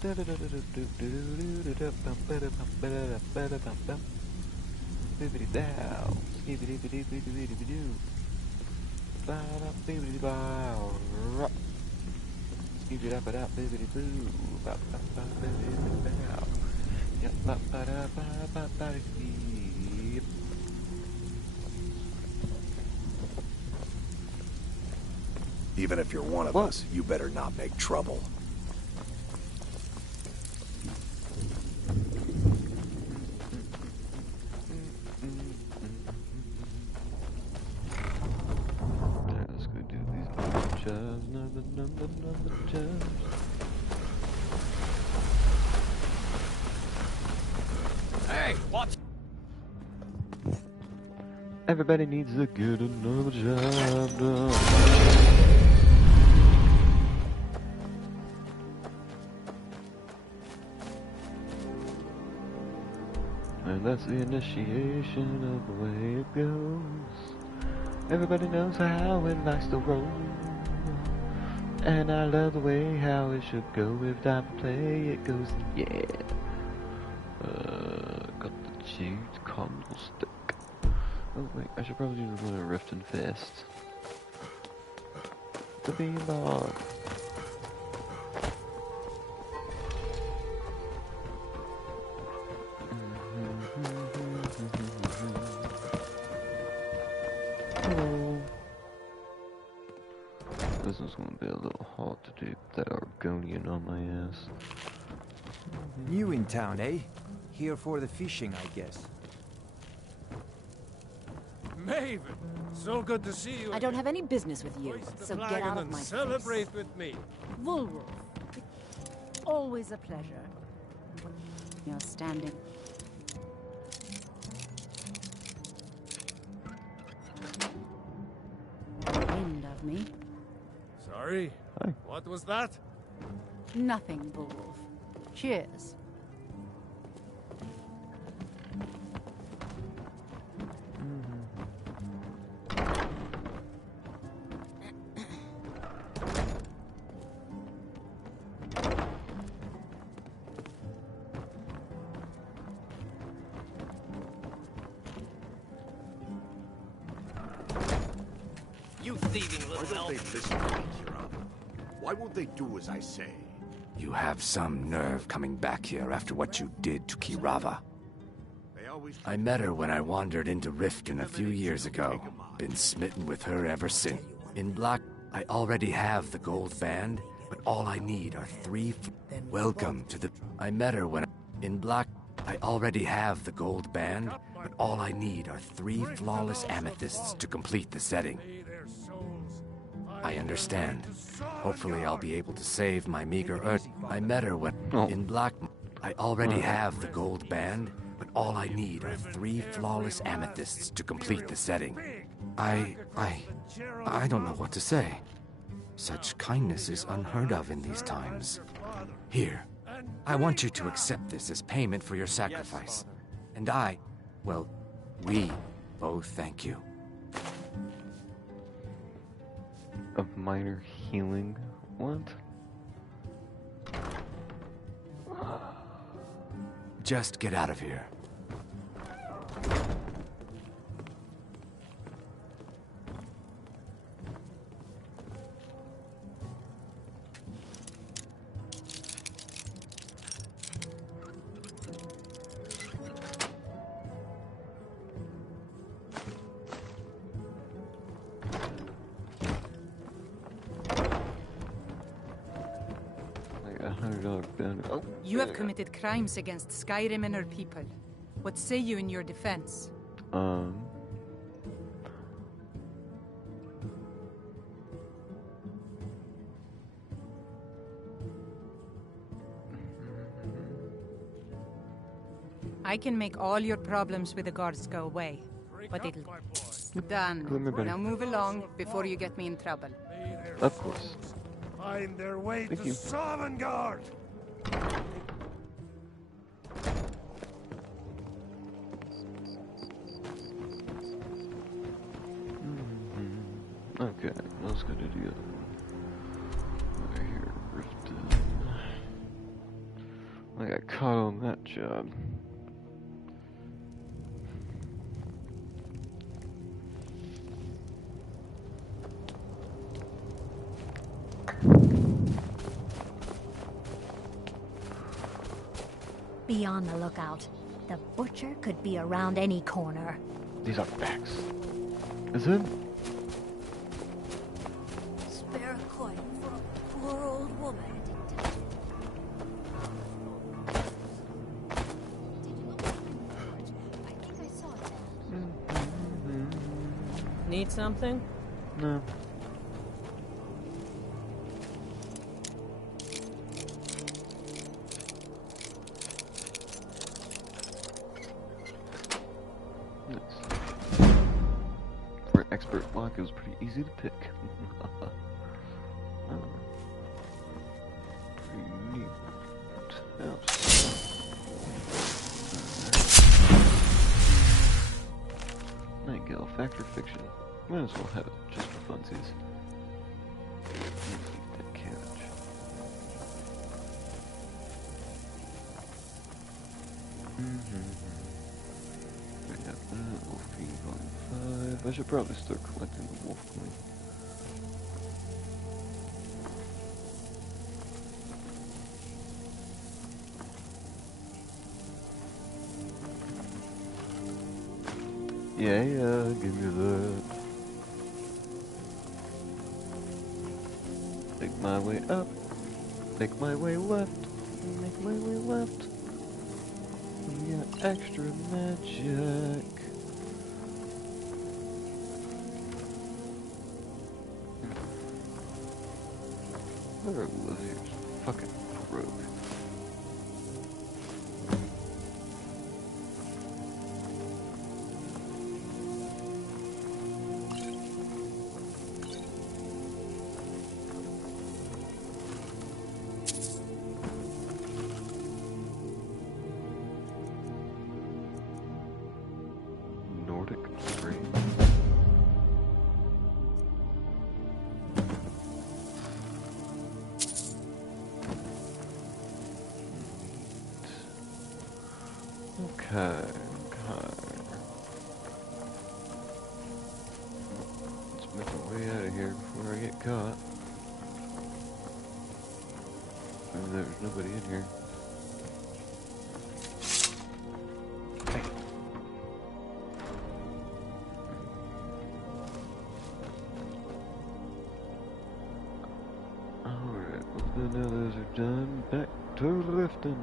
Bibbidi bow, skibbidi bidi bidi bidi bidi ba da bibbidi bow, rock. Skibbidi da ba da bibbidi boo, ba ba ba bibbidi bow. Yep, ba ba da ba ba ba skip. Even if you're one of us, you better not make trouble. Hey, what? Everybody needs to get another job done. And that's the initiation of the way it goes. Everybody knows how it likes to roll. And I love the way how it should go. If time to play, it goes, yeah. Got the cheat candlestick. Oh wait, I should probably do another Rift and Fist. The beanbag. Hello. This is going to be a little hard to do with that Argonian on my ass. New in town, eh? Here for the fishing, I guess. Maven, so good to see you. I don't have any business with you, so get out of my celebrate face. with me. Woolwolf. Always a pleasure. You're standing. Wind of me. Sorry. Hi. What was that? Nothing, Woolwolf. Cheers. You thieving Why little don't they elf. listen to me, Kirava? Why won't they do as I say? You have some nerve coming back here after what you did to Kirava. They always I met her when I wandered into Riften a few years ago. Been smitten with her ever since. In Black, I already have the gold band, but all I need are Welcome to the... I met her when... In Black, I already have the gold band, but all I need are 3 flawless amethysts to complete the setting. I understand. Hopefully I'll be able to save my meager earth. I met her when... In Black, I already have the gold band, but all I need are 3 flawless amethysts to complete the setting. I don't know what to say. Such kindness is unheard of in these times. Here, I want you to accept this as payment for your sacrifice. And we both thank you. Of minor healing? What? Just get out of here. $100 bounty. Oh, You have committed crimes against Skyrim and her people. What say you in your defense? I can make all your problems with the guards go away, but it'll... Done. Now move along before you get me in trouble. Of course. Find their way Thank to you. Sovngarde. Okay, let's go to the other one. Over here, Riften. got caught on that job. Be on the lookout. The butcher could be around any corner. These are facts. Is it? Spare a coin for a poor old woman. I think I saw it. Need something? No. For an expert block, it was pretty easy to pick. Pretty neat house. Nightingale, fact or fiction? Might as well have it, just for funsies. Eat that cabbage. I got that, Wolf King Volume 5. I should probably start collecting the Wolf Coin. Yeah, give me that. Make my way up. Make my way left. Make my way left. We got extra magic. Where was he? Fucking rogue. Nordic Springs. Okay. Let's make our way out of here before I get caught. And there's nobody in here. Hey. Alright, well now those are done. Back to Riften.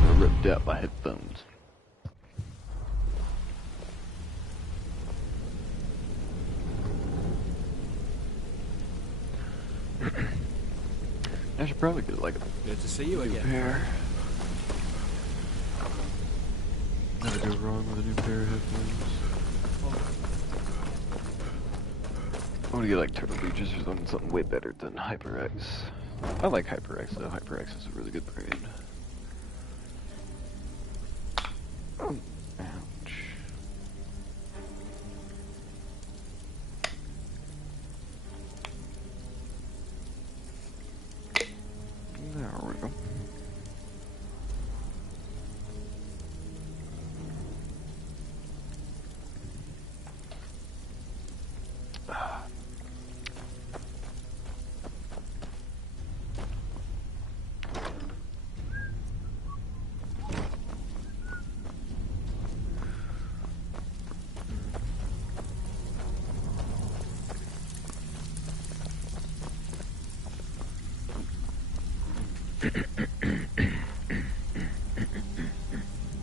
I ripped out my headphones. I should probably get like a Good to see you new again. pair. Never go wrong with a new pair of headphones. I want to get like Turtle Beaches or something way better than HyperX. I like HyperX though. HyperX is a really good brand. Oh, ouch. There we go.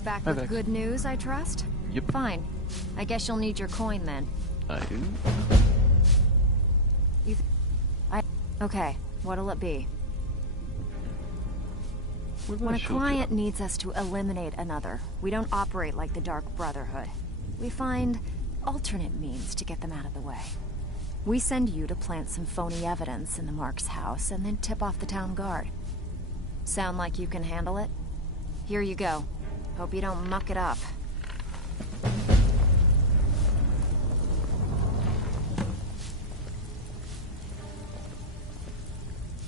Back Hi, with Vex. good news, I trust? Yep. Fine. I guess you'll need your coin then. I do. Okay, what'll it be? What about When a shield client needs us to eliminate another, we don't operate like the Dark Brotherhood. we find alternate means to get them out of the way. We send you to plant some phony evidence in the Mark's house and then tip off the town guard. Sound like you can handle it? Here you go. Hope you don't muck it up.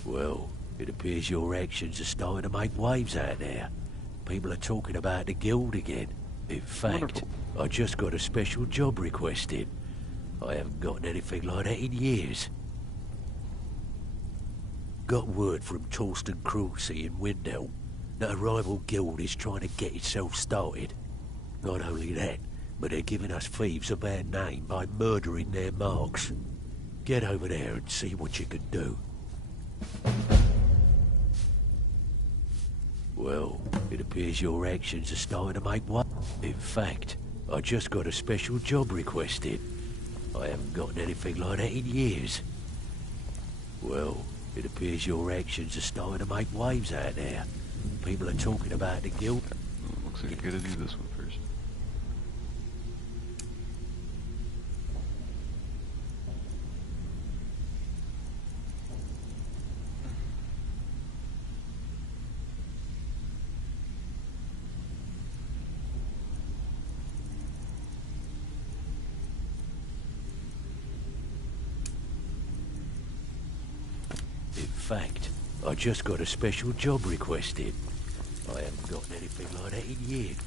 Well, it appears your actions are starting to make waves out there. People are talking about the guild again. In fact, Wonderful. I just got a special job request in. I haven't gotten anything like that in years. Got word from Torsten Cruelty in Windhelm that a rival guild is trying to get itself started. Not only that, but they're giving us thieves a bad name by murdering their marks. Get over there and see what you can do. Well, it appears your actions are starting to make one. In fact, I just got a special job request in. I haven't gotten anything like that in years. Well, it appears your actions are starting to make waves out there. People are talking about the guild. Looks like I gotta do this one first. In fact, I just got a special job request in. I haven't gotten anything like that in years.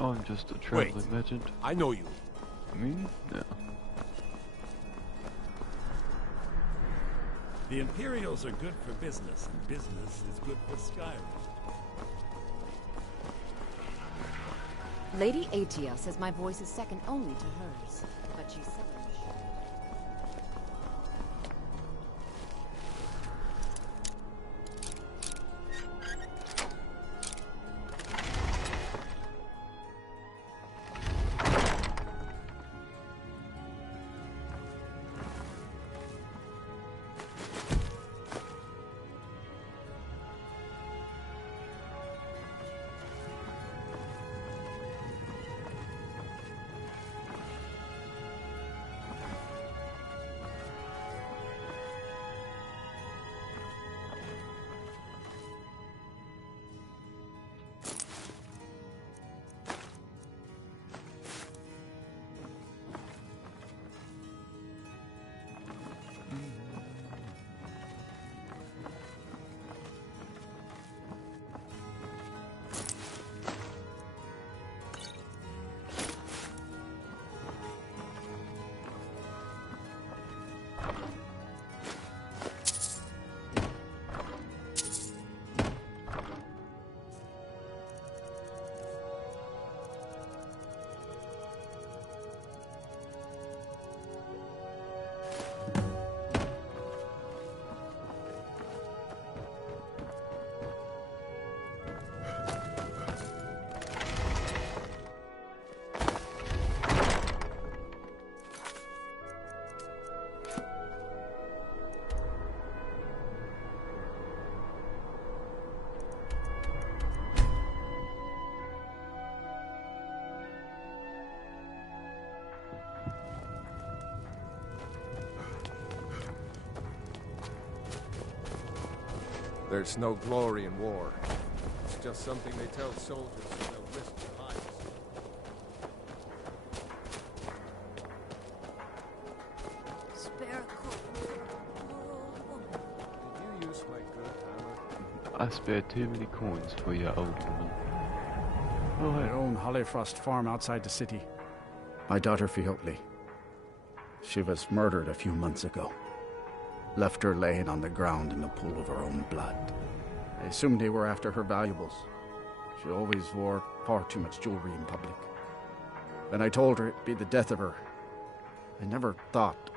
Oh, I'm just a traveling merchant. I know you. Me? No. The Imperials are good for business, and business is good for Skyrim. Lady Atia says my voice is second only to hers, but she's seldom. There's no glory in war. It's just something they tell soldiers so they'll risk their lives. Spare Did you use my good hammer? I spared too many coins for your old woman. I own Hollyfrost Farm outside the city. My daughter Fiotli. She was murdered a few months ago. Left her laying on the ground in a pool of her own blood. I assumed they were after her valuables. She always wore far too much jewelry in public. Then I told her it'd be the death of her. I never thought.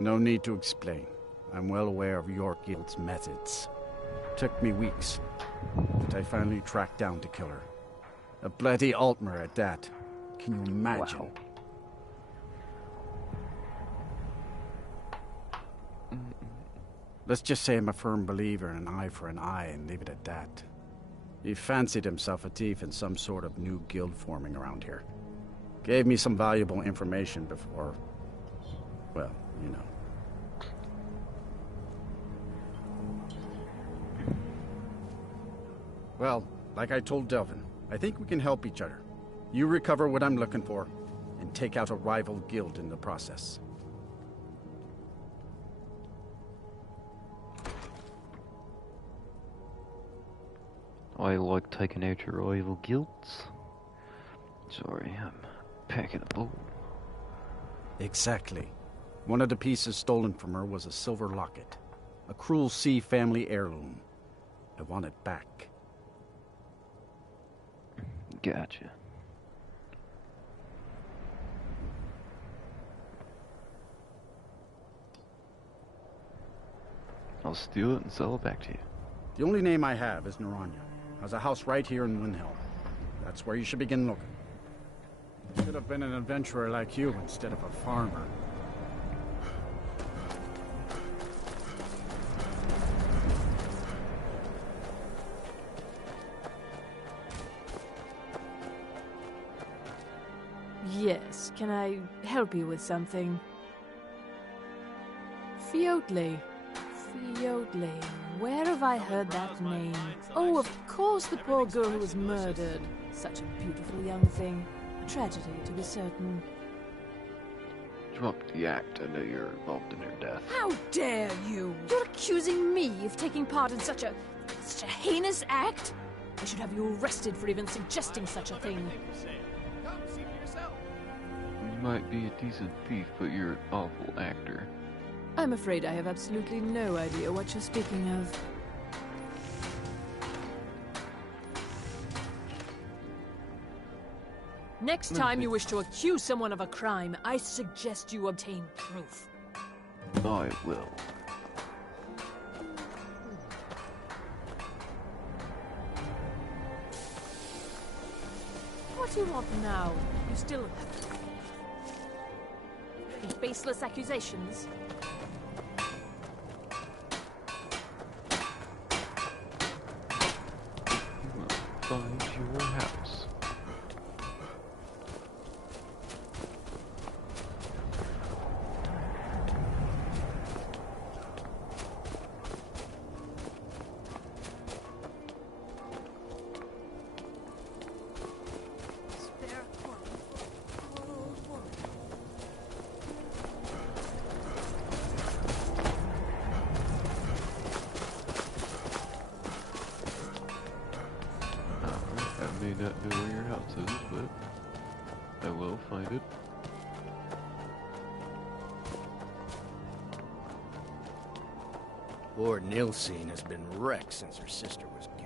No need to explain. I'm well aware of your guild's methods. Took me weeks, but I finally tracked down to kill her. A bloody Altmer at that. Can you imagine? Wow. Let's just say I'm a firm believer in an eye for an eye and leave it at that. He fancied himself a thief in some sort of new guild forming around here. Gave me some valuable information before... well, you know. Well, like I told Delvin, I think we can help each other. You recover what I'm looking for, and take out a rival guild in the process. I like taking out your rival guilds. Sorry, I'm packing a bowl. Exactly. One of the pieces stolen from her was a silver locket. A Cruel Sea family heirloom. I want it back. Gotcha. I'll steal it and sell it back to you. The only name I have is Naranya. Has a house right here in Windhelm. That's where you should begin looking. Should have been an adventurer like you instead of a farmer. Yes, can I help you with something? Fiodley. Fiodley. Where have I heard that name? Oh, of course, the poor girl who was murdered. Such a beautiful young thing. A tragedy, to be certain. Drop the act. I know you're involved in her death. How dare you! You're accusing me of taking part in such a heinous act? I should have you arrested for even suggesting such a thing. You might be a decent thief, but you're an awful actor. I'm afraid I have absolutely no idea what you're speaking of. Next time you wish to accuse someone of a crime, I suggest you obtain proof. I will. What do you want now? You still... These baseless accusations? Find your house. I may not know where your house is, but I will find it. Poor Nilsine has been wrecked since her sister was killed.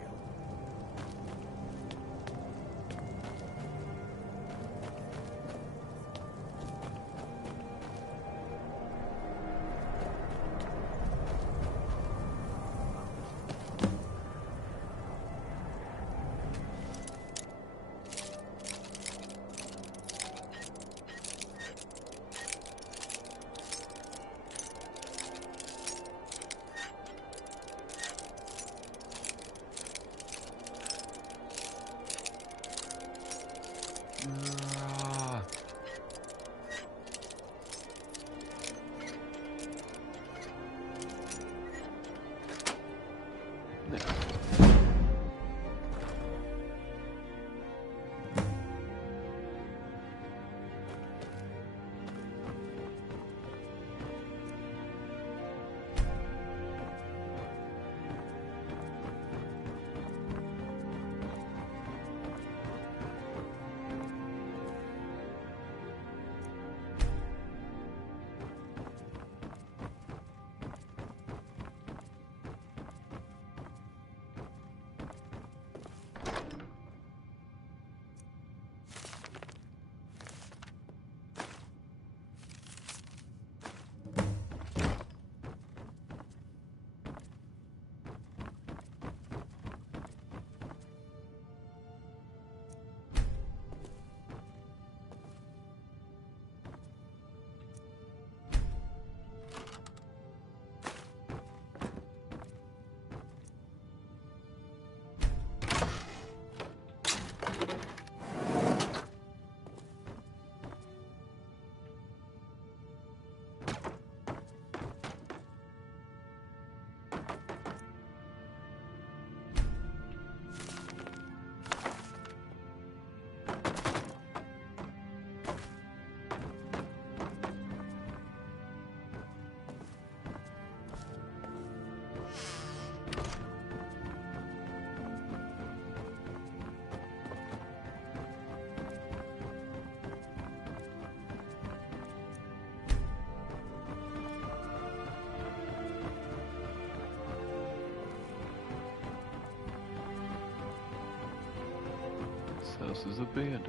house is abandoned.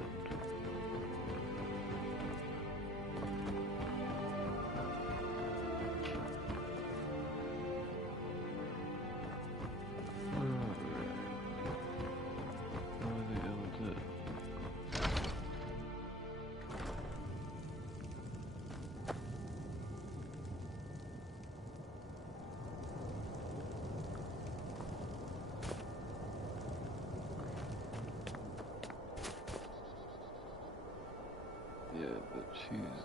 Yeah, but she's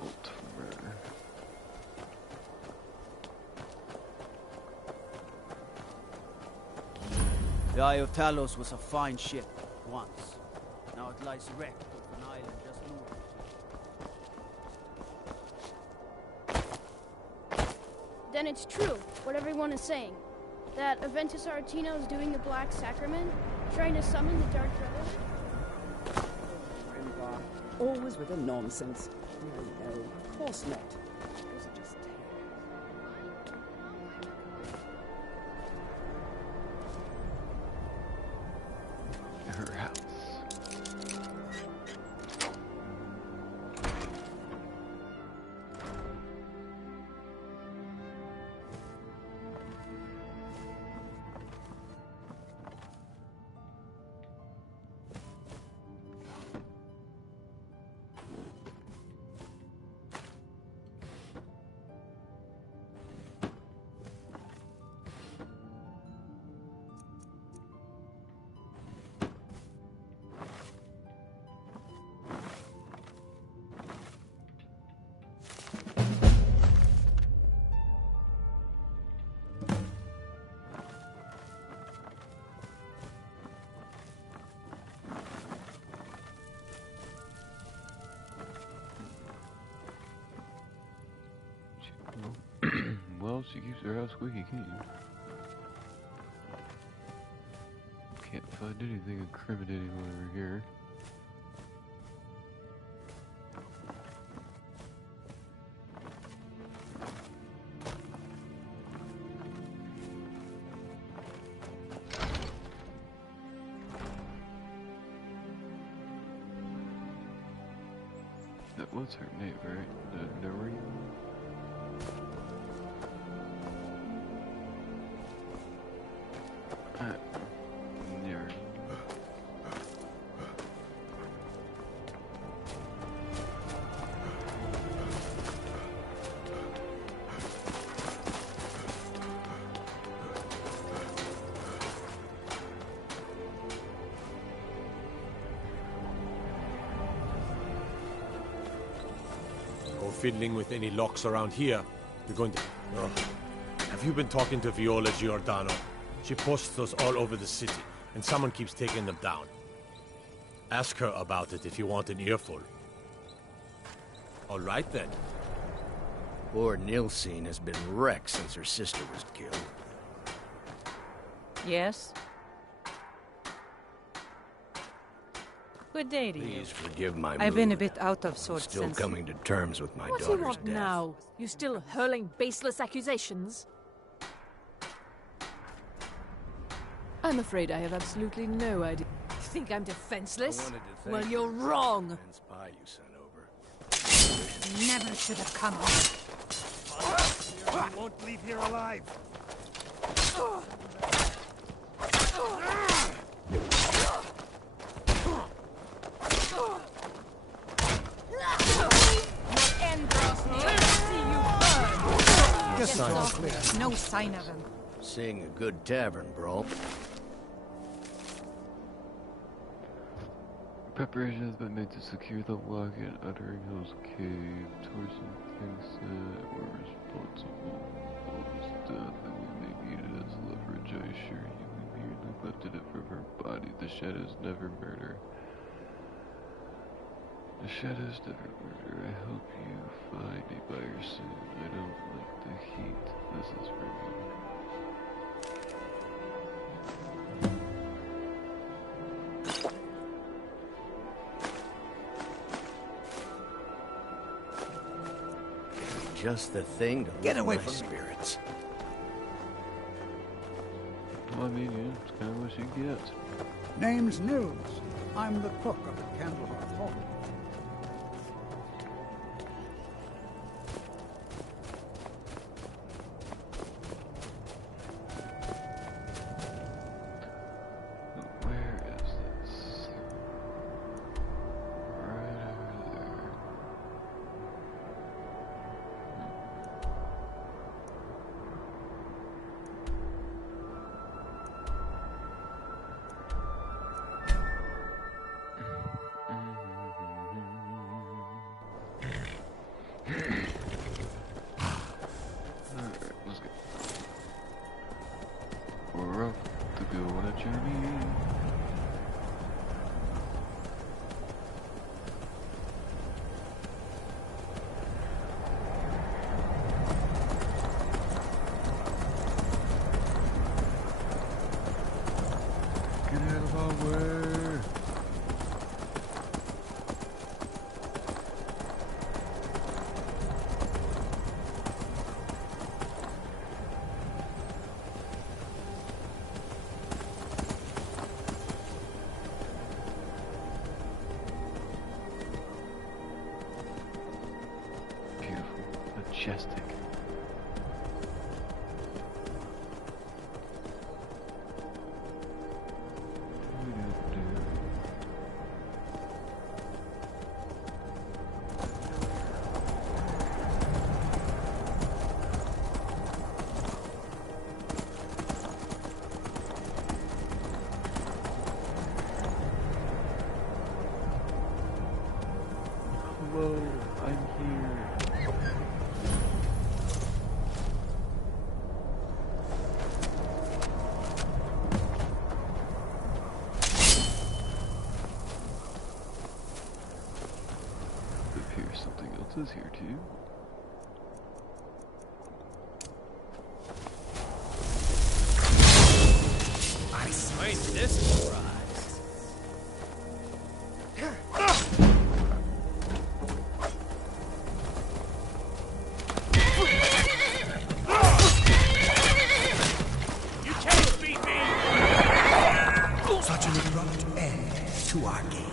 old for murder. The Eye of Talos was a fine ship once. Now it lies wrecked off an island just north. Then it's true, what everyone is saying. That Aventus Aretino is doing the Black Sacrament, trying to summon the Dark Brotherhood. Always with the nonsense. No, of course not. Those are just Her house. Well, she keeps her house squeaky clean. Can't find anything incriminating over here. That was her name, right? Nori? Near. Go fiddling with any locks around here. You're going to... Ugh. Have you been talking to Viola Giordano? She posts those all over the city, and someone keeps taking them down. Ask her about it if you want an earful. All right, then. Poor Nilsine has been wrecked since her sister was killed. Yes? Good day to you. Please forgive my I've been a mood. bit out of sorts Still since... coming to terms with my What do daughter's you want death. now? You still hurling baseless accusations? I'm afraid I have absolutely no idea. You think I'm defenseless? Well, you're wrong. Spy you sent over. Never should have come. You won't leave here alive. No sign of him. Seeing a good tavern, bro. Preparation has been made to secure the lock at Uttering Hills Cave. Torson thinks that we're responsible for his death and we may need it as leverage. I assure you, we merely lifted it from her body. The shadows never murder. The shadows never murder. I hope you find a buyer soon. I don't like the heat. This is for you. Just the thing to Get lift away my from me. spirits. Well, I mean, yeah, it's kind of what she gets. Name's News. I'm the cook of the Candlehearth Hall. Where is this? Right over there. Alright, let's go. We're off to go on a journey. Get out of our way. Beautiful, majestic. Hello, I'm here. It appears something else is here too. Ain't this a surprise? You can't beat me! Such an abrupt end to our game.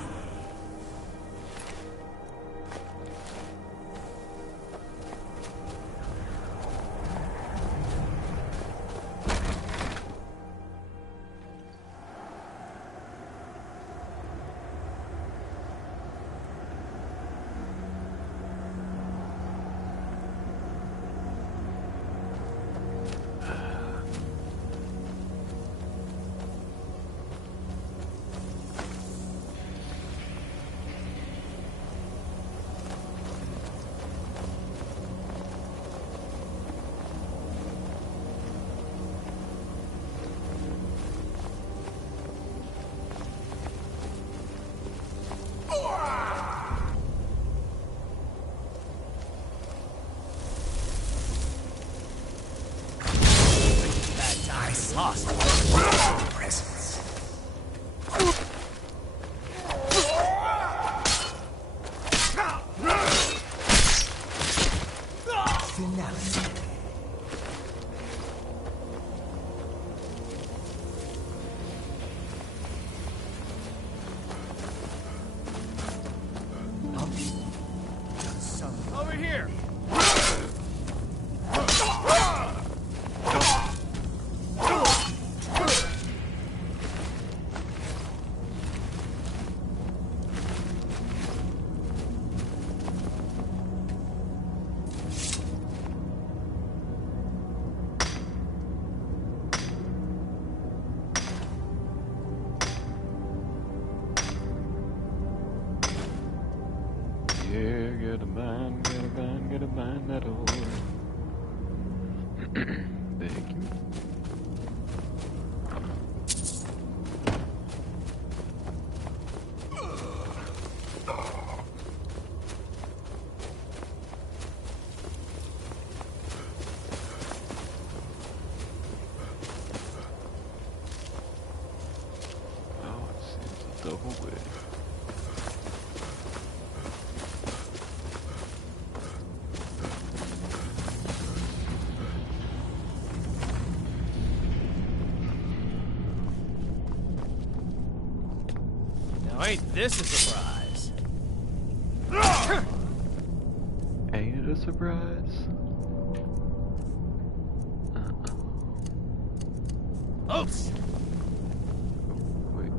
I lost presence. Finality. over here! Yeah, gotta mine that ore. Thank you. Oh, it seems a double way. Ain't this a surprise? Ain't it a surprise? Oops! Wait,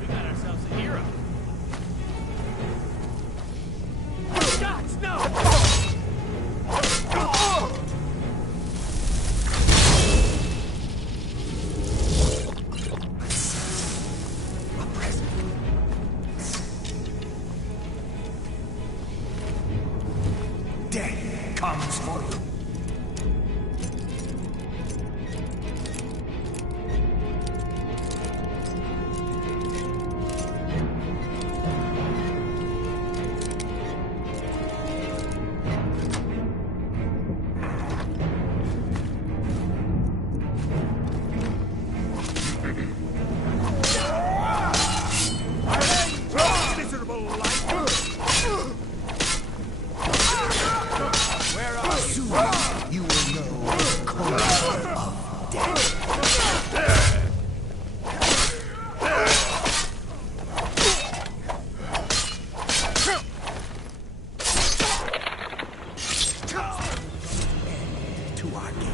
We got ourselves a hero. Gods, no! Death comes for you. Miserable life! Where are you? Soon you will know the cold of death. To our game.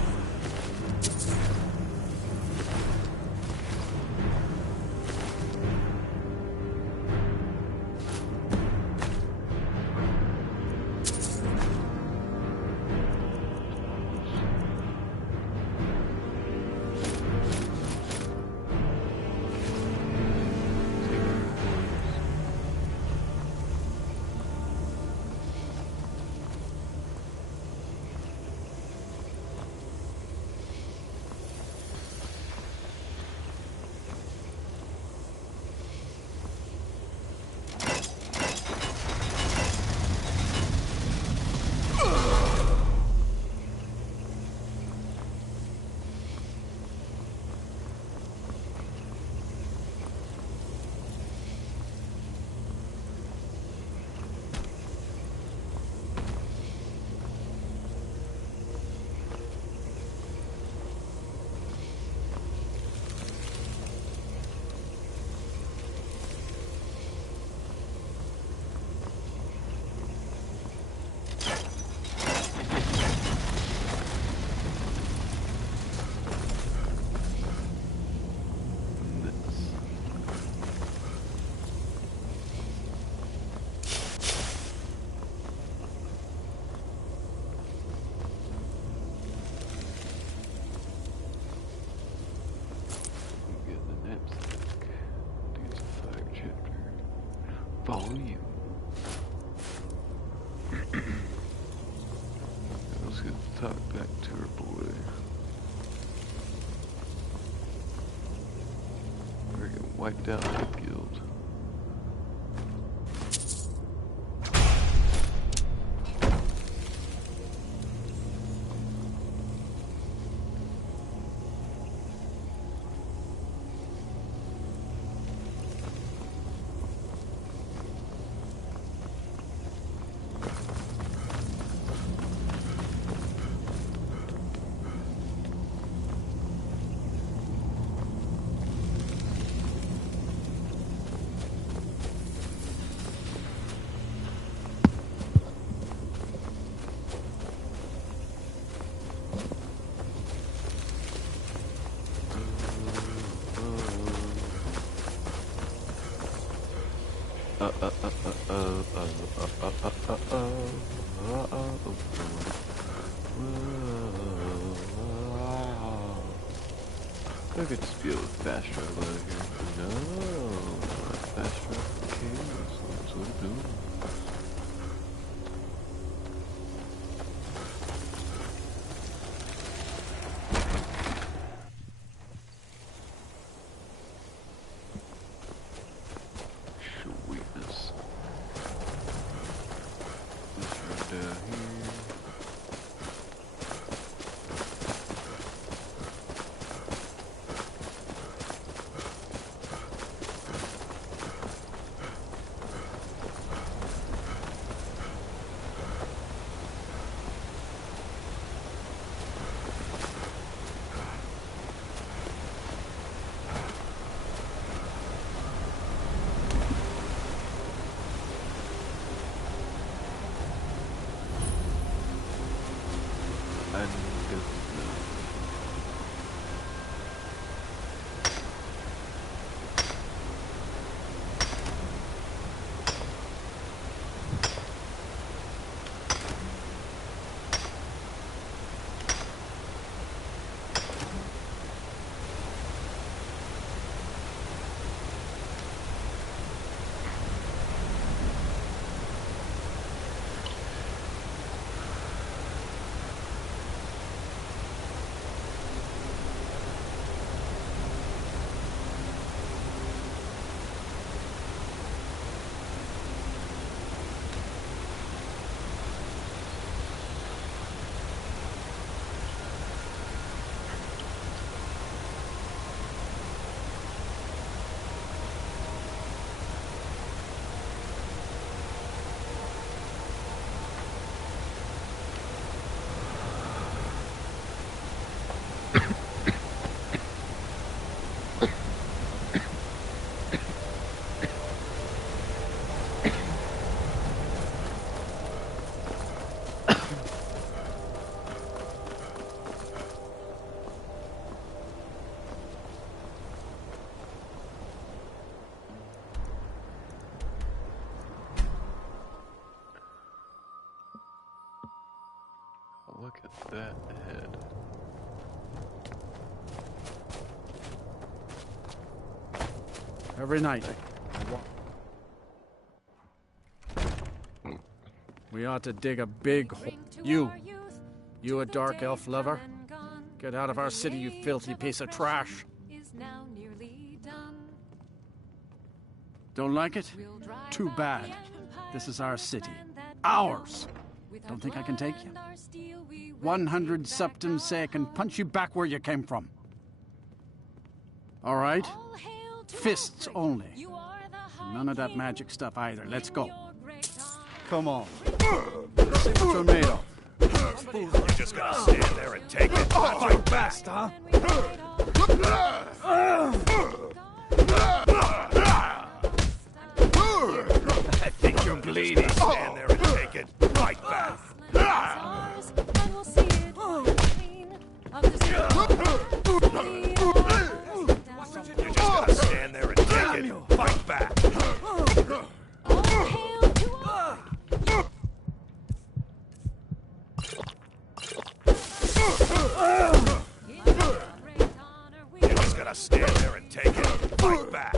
Volume. Let's get to talk back to her boy. We're getting wiped out of the guild. I could just be able to fast travel out of here. No, not fast travel. Okay, that's what I'm doing. Sweetness. This right down here. Look at that head. Every night. We ought to dig a big hole. You a dark elf lover? Get out of our city, you filthy piece of trash. Don't like it? Too bad. This is our city. Ours! Don't think I can take you? 100 septums say I can punch you back where you came from. All right? Fists only. None of that magic stuff either. Let's go. Come on. Let's see what you're made of. You're just gonna stand there and take it. Fight fast, huh? I think you're bleeding. Stand there and take it. Fight back. You're just gonna stand there and take it. Fight back. You're just gonna stand there and take it. Fight back.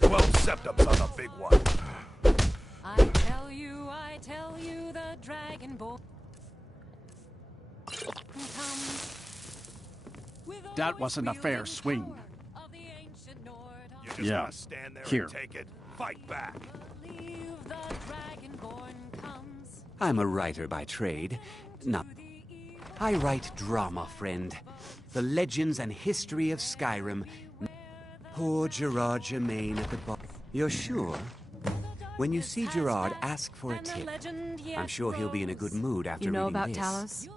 12 septums on the big one. I tell you, the dragonborn That wasn't a fair swing. You're just gonna stand there Here. and take it. Fight back. I'm a writer by trade. I write drama, friend. The legends and history of Skyrim. Poor Gerard Germain at the bar. You're sure? When you see Gerard, ask for a tip. I'm sure he'll be in a good mood after You know reading about this. Talos?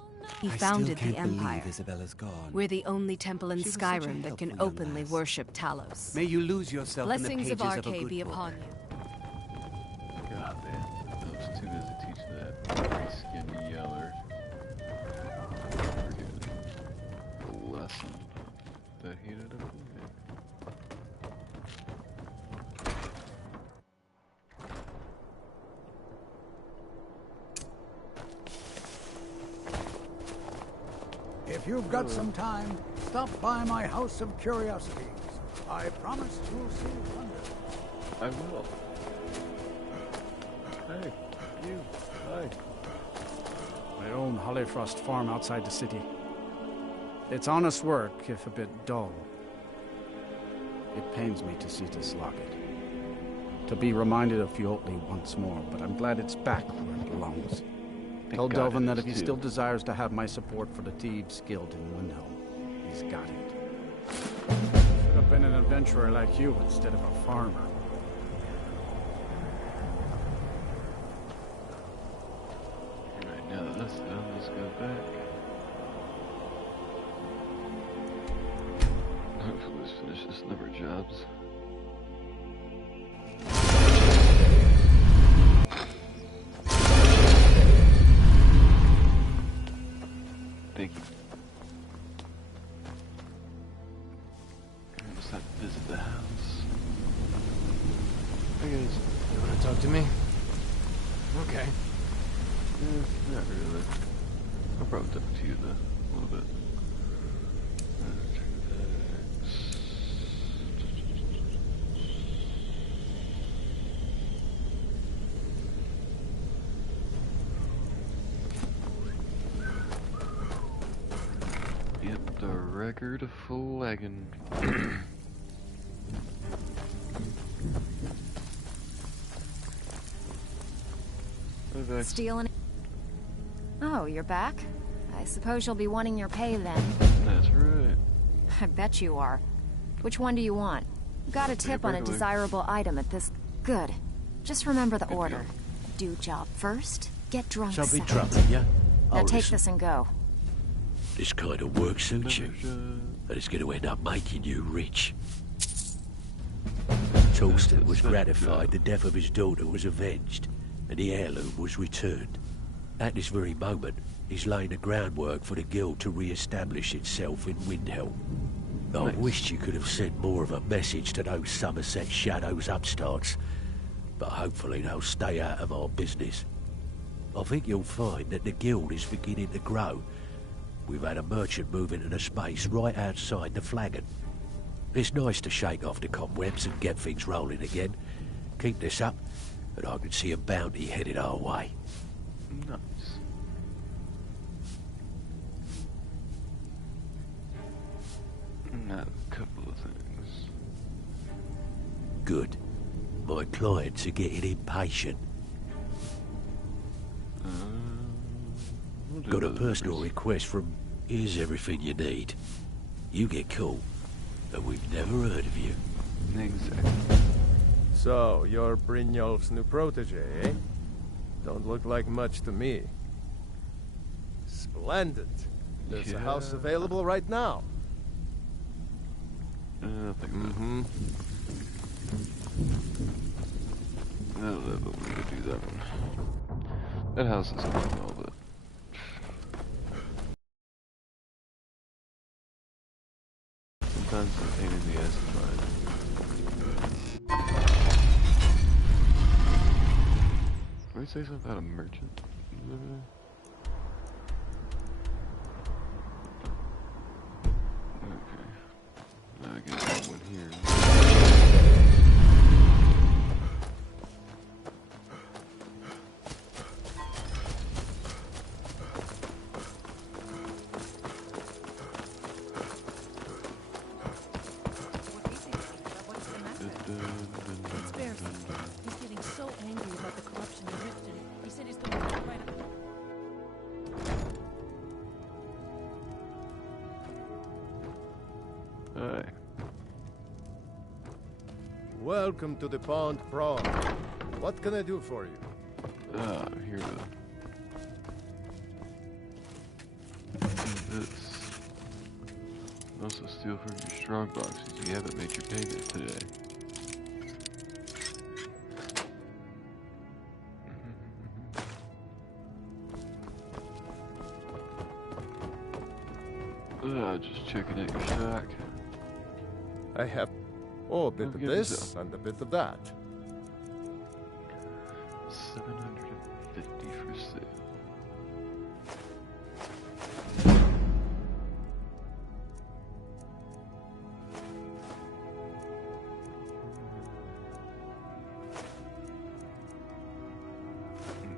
He I founded still the can't Empire. believe Isabella's gone. We're the only temple in She was such a Skyrim that can helpful young openly lass. worship Talos. May you lose yourself in the Blessings pages of of a Arcade good be book. upon you. God damn. I was too busy teaching that skinny yeller. Forgetting the lesson that he ended up learning. If you've got some time, stop by my House of Curiosities. I promise you'll see wonder. I will. Hey, you. Hi. I own Hollyfrost Farm outside the city. It's honest work, if a bit dull. It pains me to see this locket. To be reminded of Fjótli once more, but I'm glad it's back where it belongs. Tell God Delvin it that is if he too. still desires to have my support for the Thieves Guild in Windhelm, he's got it. Should have been an adventurer like you instead of a farmer. Alright, now that that's done, let's go back. Hopefully let's finish this number of jobs. Talk to me? Okay. Not really. I'll probably talk to you though, a little bit. Check the Yep, the record flagging. Stealing. Oh, you're back? I suppose you'll be wanting your pay then. That's right. I bet you are. Which one do you want? Got a tip on a desirable item at this. Good. Just remember the order. Do job first, get drunk So be second. trouble, yeah? Now Oh, take listen. this and go. This kind of work suits you, and it's going to end up making you rich. Tolston was gratified the death of his daughter was avenged, and the heirloom was returned. At this very moment, he's laying the groundwork for the guild to re-establish itself in Windhelm. I wished you could have sent more of a message to those Somerset Shadows upstarts, but hopefully they'll stay out of our business. I think you'll find that the guild is beginning to grow. We've had a merchant move into the space right outside the flagon. It's nice to shake off the cobwebs and get things rolling again. Keep this up, and I can see a bounty headed our way. Nice. Not a couple of things. Good. My clients are getting impatient. Got a personal request from here's everything you need. You get cool, and we've never heard of you. Exactly. So, you're Brynjolf's new protege, eh? Don't look like much to me. Splendid. There's a house available right now. I think I don't know, but we could do that one. That house is cool and all, but sometimes it's a pain in the ass to find. What did you say something about a merchant? Okay. I guess that one here. He's getting so angry about the corruption in Riften. He said he's going to write a... Hi. Welcome to the Pond Prawn. What can I do for you? Here we go. This. Also steal from your strong boxes. You haven't made your payment today. Just checking out your stock. I have a bit of this and a bit of that. 750 for sale.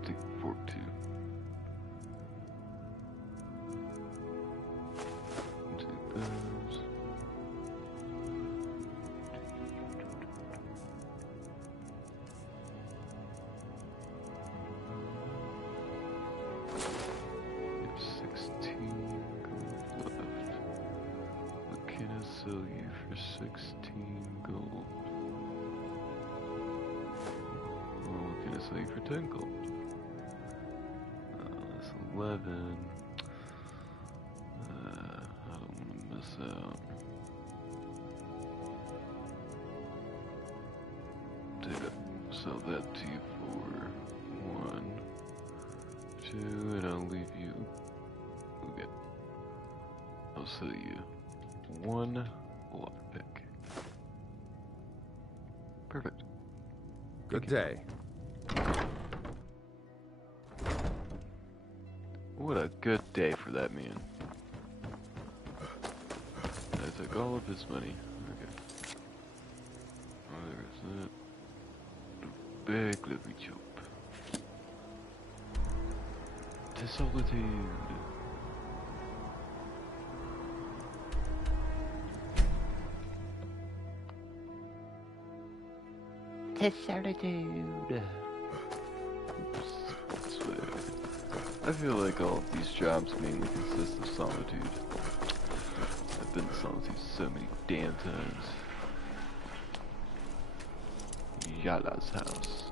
Take fork two. Take those. We have 16 gold left. What can I sell you for 16 gold? Well, what can I sell you for 10 gold? That's 11. I don't want to miss out. Sell that to you for 1, 2, and I'll leave you. Okay. I'll sell you 1 lockpick. Perfect. Good day. What a good day for that man. I took all of his money. Okay. Oh, there's that. The big living job. To solitude. To solitude. Oops. Swear. I feel like all of these jobs mainly consist of solitude. I've been to solitude so many damn times. Yala's house.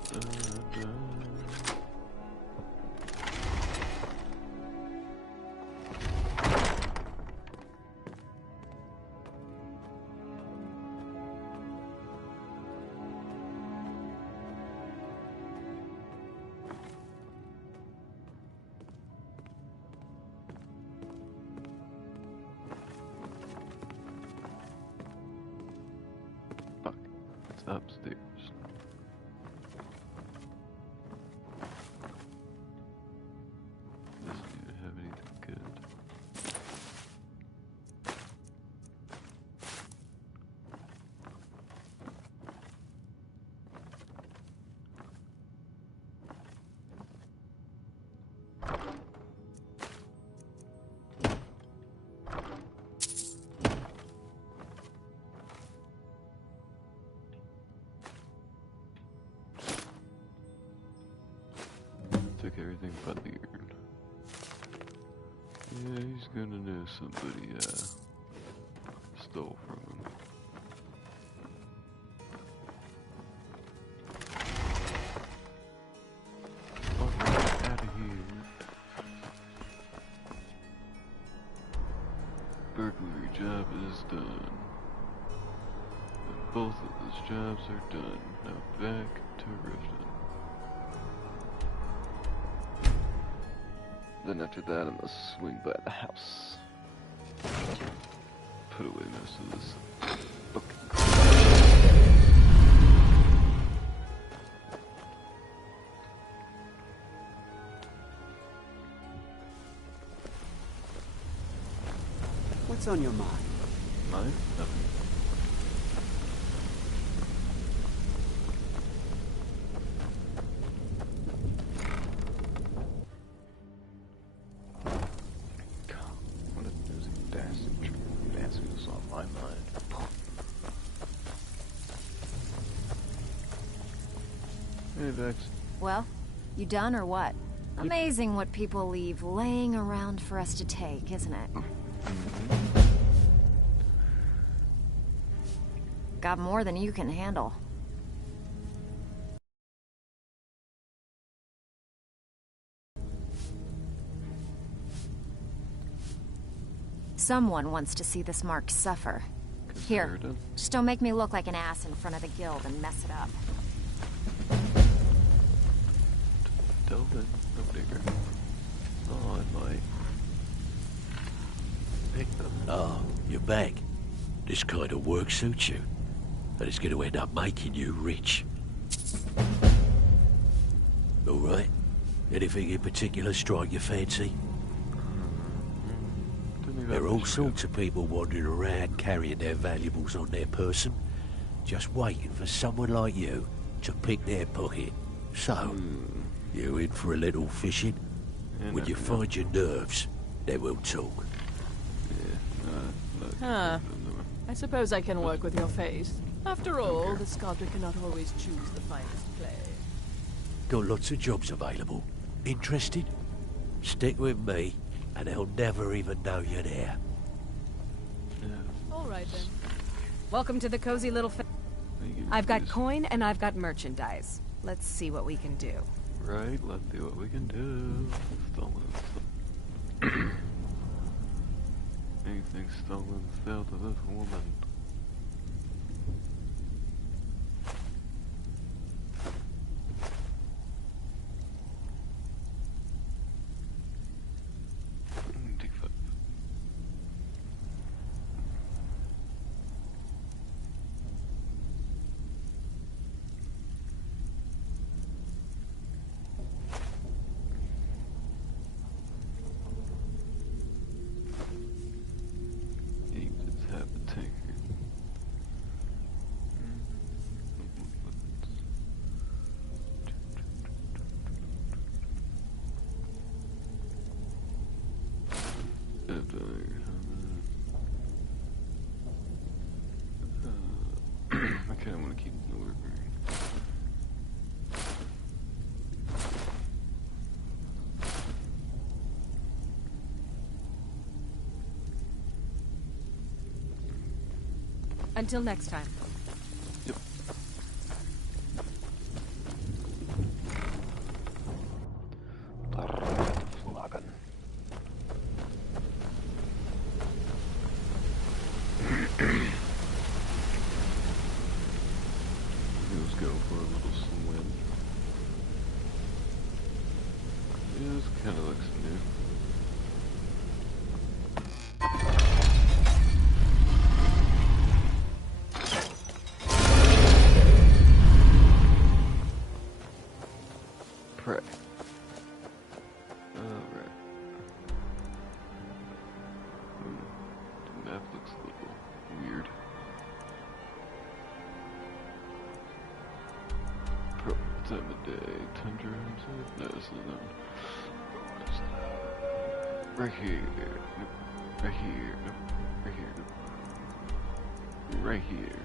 Fuck, it's upstairs. Doesn't even have anything good. Took everything but the urn. Yeah, he's gonna know somebody stole from him. Alright, out of here. Burglary job is done. And both of those jobs are done. Now back to Riften. Then after that, I must swing by the house. Put away most of this fucking crap. What's on your mind? Mine? Nothing. Hey, Vex. Well, you done or what? Amazing what people leave laying around for us to take, isn't it? Got more than you can handle. Someone wants to see this mark suffer. Here, just don't make me look like an ass in front of the guild and mess it up. Delvin, no bigger. Oh, I might. Pick them. Oh, you're back. This kind of work suits you. And it's going to end up making you rich. All right. Anything in particular strike your fancy? There are all sorts of people wandering around carrying their valuables on their person, just waiting for someone like you to pick their pocket. So, you in for a little fishing? When you find your nerves, then we'll talk. Huh. I suppose I can work with your face. After all, the sculptor cannot always choose the finest clay. Got lots of jobs available. Interested? Stick with me, and they'll never even know you're there. All right, then. Welcome to the cozy little I've got coin and I've got merchandise. Let's see what we can do. Right, let's see what we can do. Stolen. Anything stolen, sell to this woman. kinda wanna keep the order. Until next time. Yep. Let's go for a little swim. Yeah, this kinda looks new. Pray. Alright. The map looks a little weird. Pro time of day. Tundra. No, this is not. What is that? Right here. Nope. Right here. Nope. Right here. Nope. Right here.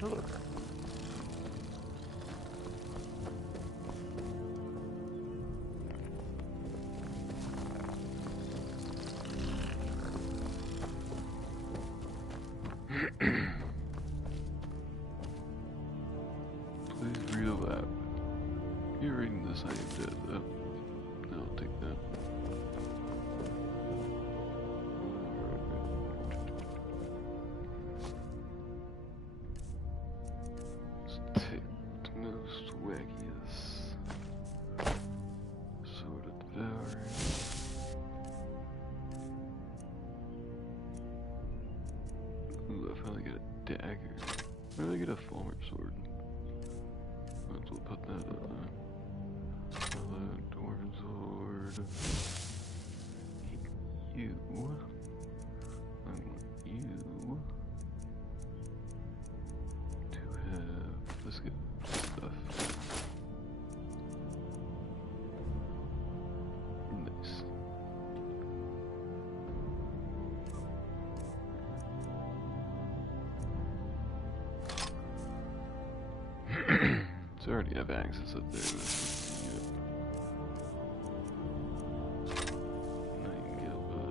Hello. Please read aloud. You're reading this, I am dead though. No, I'll take that. Let's take the most wackiest sort of devouring. Ooh, I finally got a dagger. Where did I get a former sword? Might as well put that up there. Hello, dwarven sword. You. I want you to have this good stuff. Nice. So I already have access up there. Nightingale bow.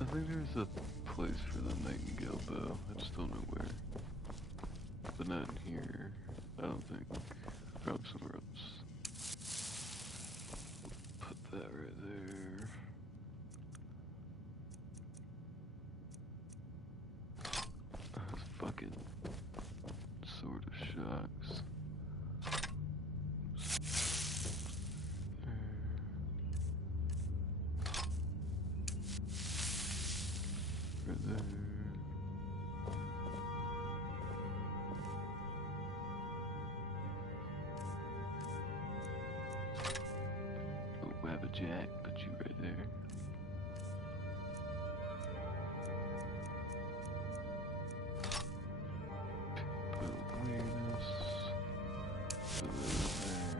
I think there's a place for the Nightingale bow. I just don't know where. But not in here. I don't think. Probably somewhere else. Put that right there. That's fucking sword of shocks. Right there. Oh, Wabbajack, put you right there. Put weirdness. Put that there.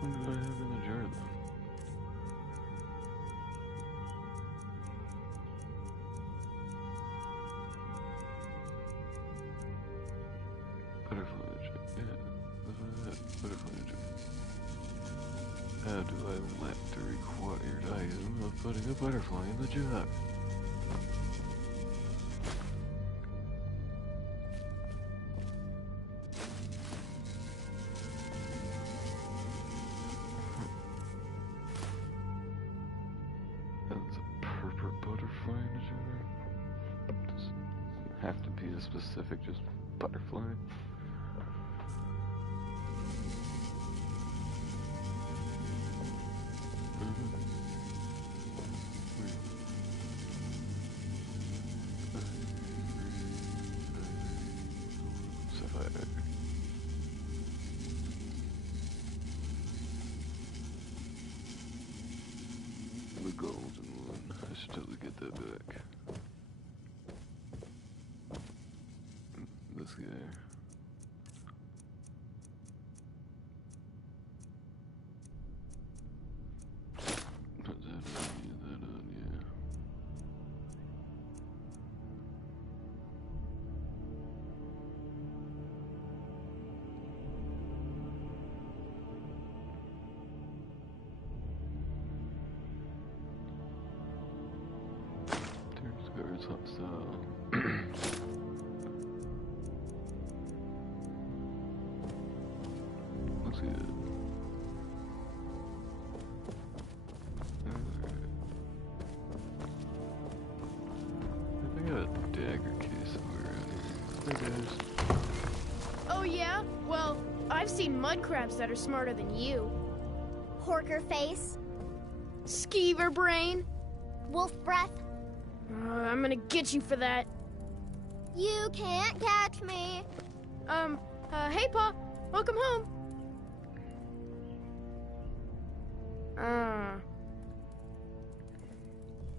What did I have in the jar though? Butterfly engine. How do I elect the required item of putting a butterfly in the jar? That's a purple butterfly in the jar. Does it have to be a specific, just butterfly? The golden one. I should totally get that back. This guy. Put that on, yeah. There's guards hostile. Looks good. I got a dagger case somewhere around here. There it is. Oh yeah? Well, I've seen mud crabs that are smarter than you. Porker face. Skeever brain. Wolf breath. I'm gonna get you for that. You can't catch me. Hey Pa, welcome home.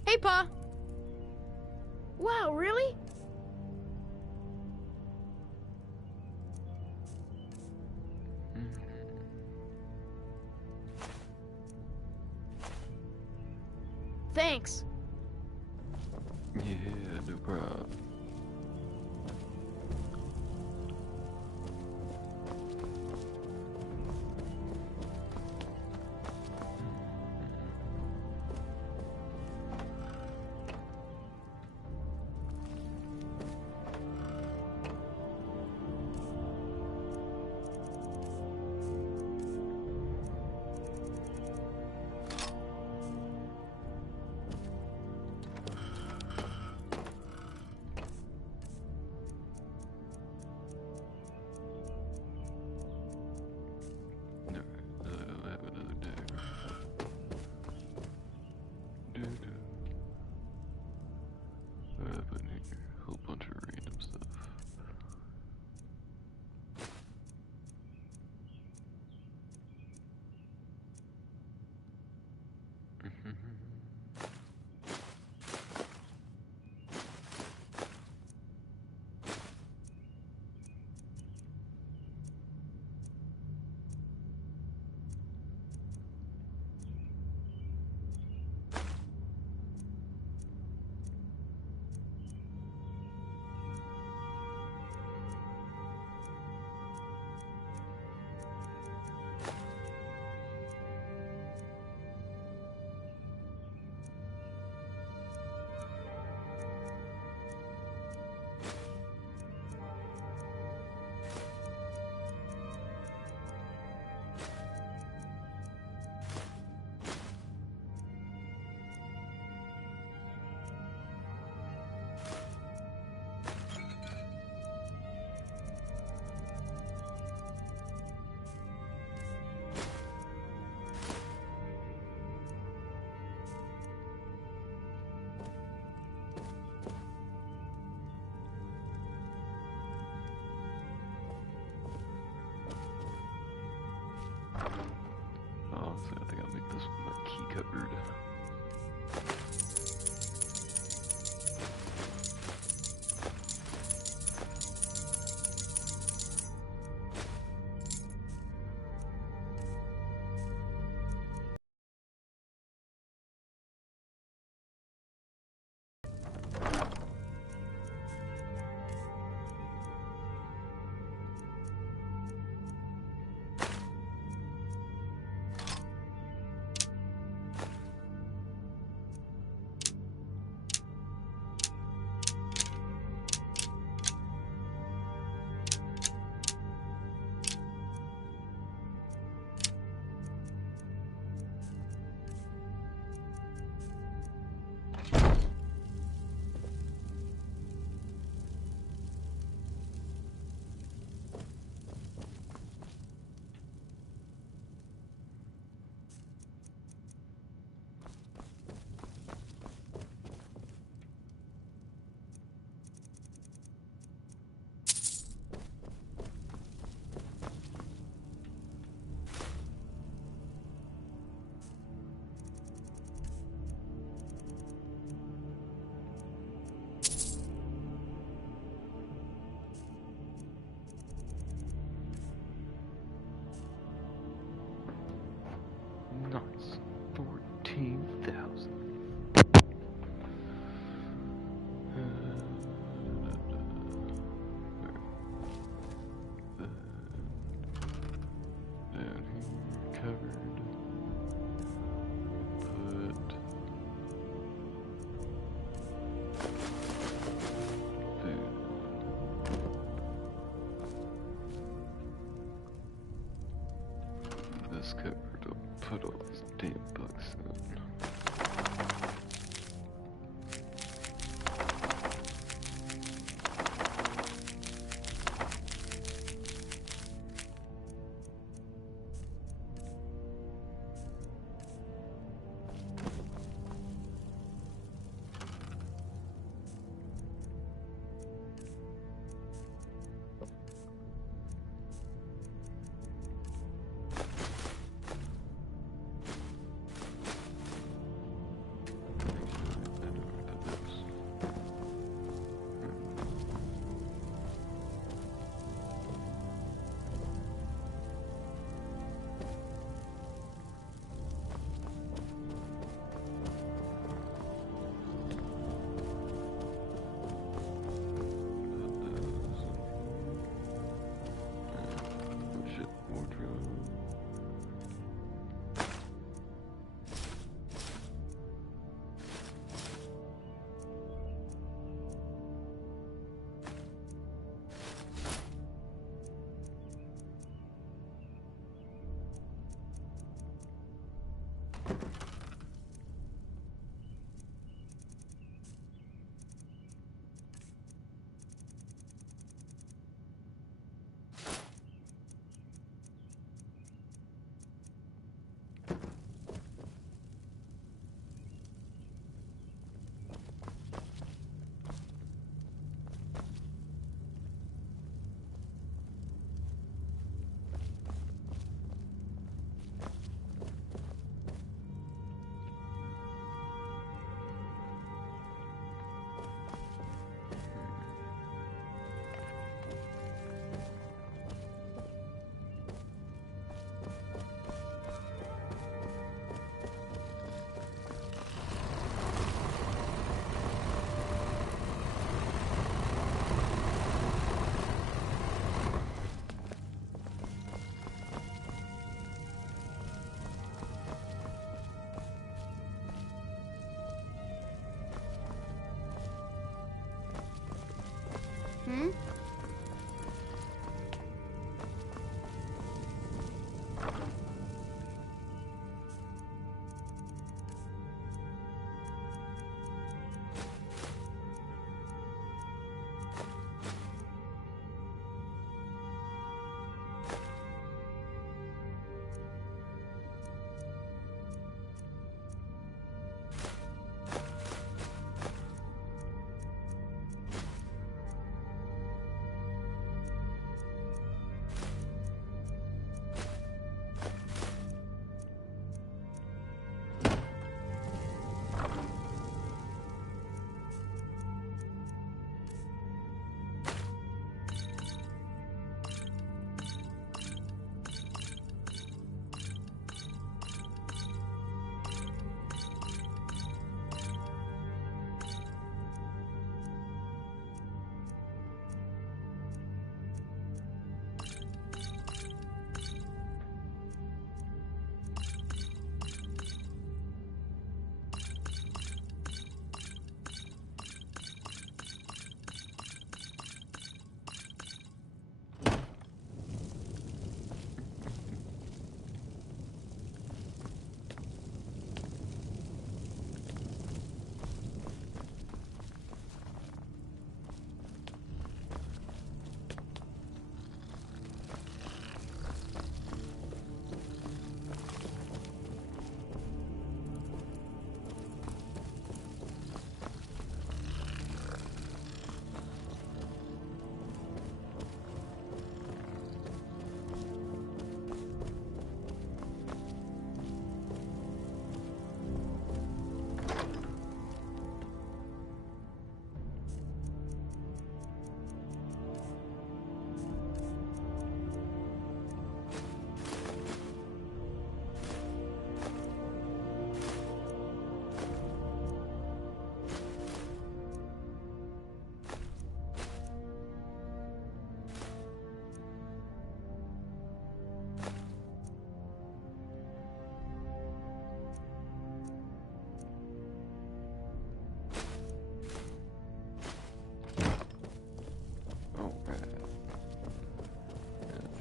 Hey Pa. Wow, really? Thanks. Yeah, no problem. Honestly, I think I'll make this one my key cupboard. discover to put all these damn books in. Hmm?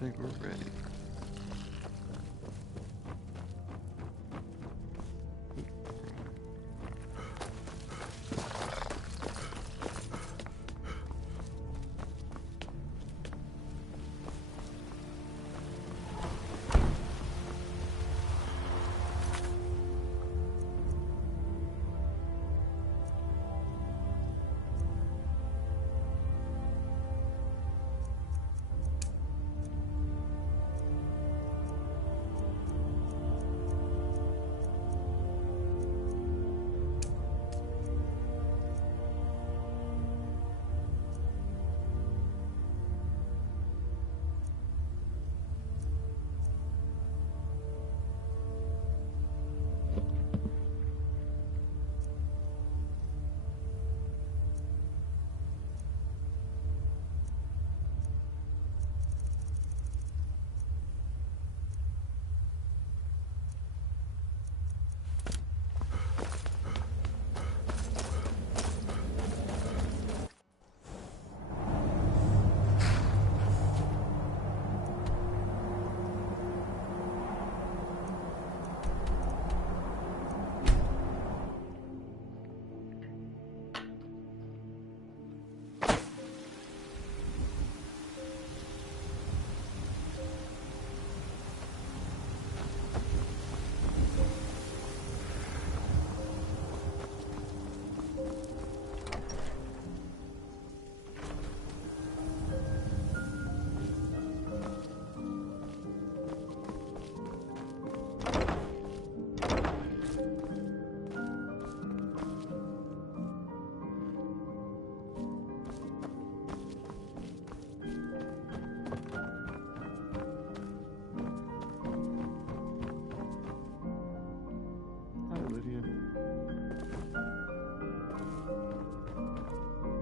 think we're ready.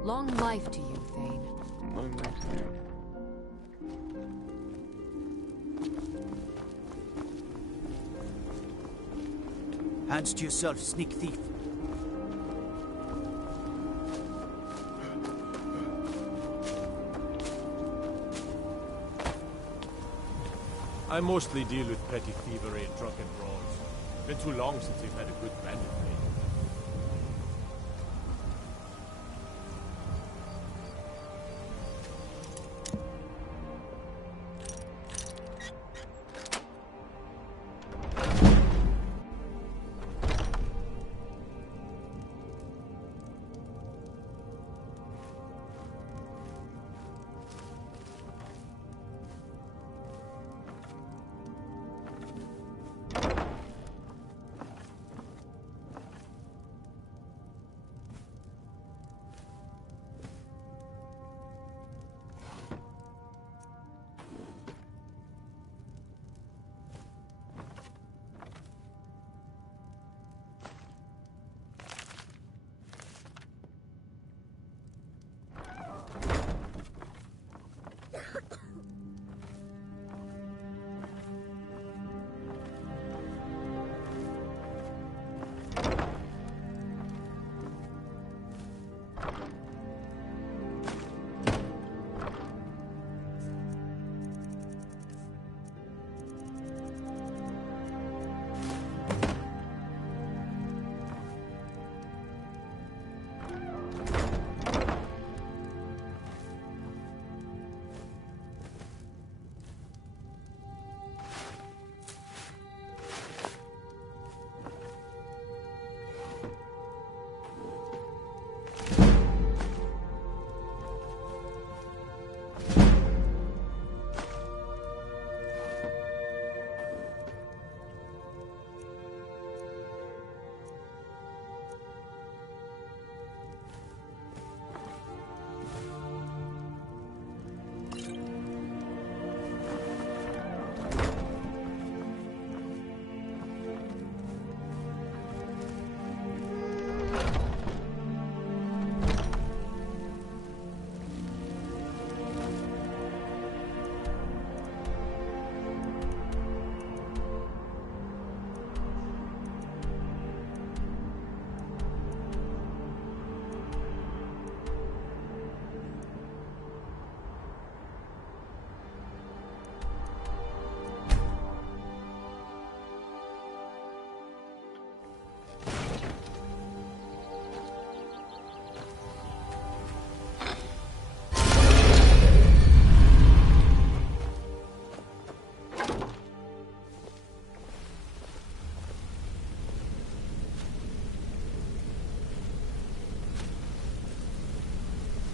Long life to you, Thane. Long life to you. Hands to yourself, sneak thief. I mostly deal with petty thievery and drunken brawls. Been too long since we've had a good bandit raid.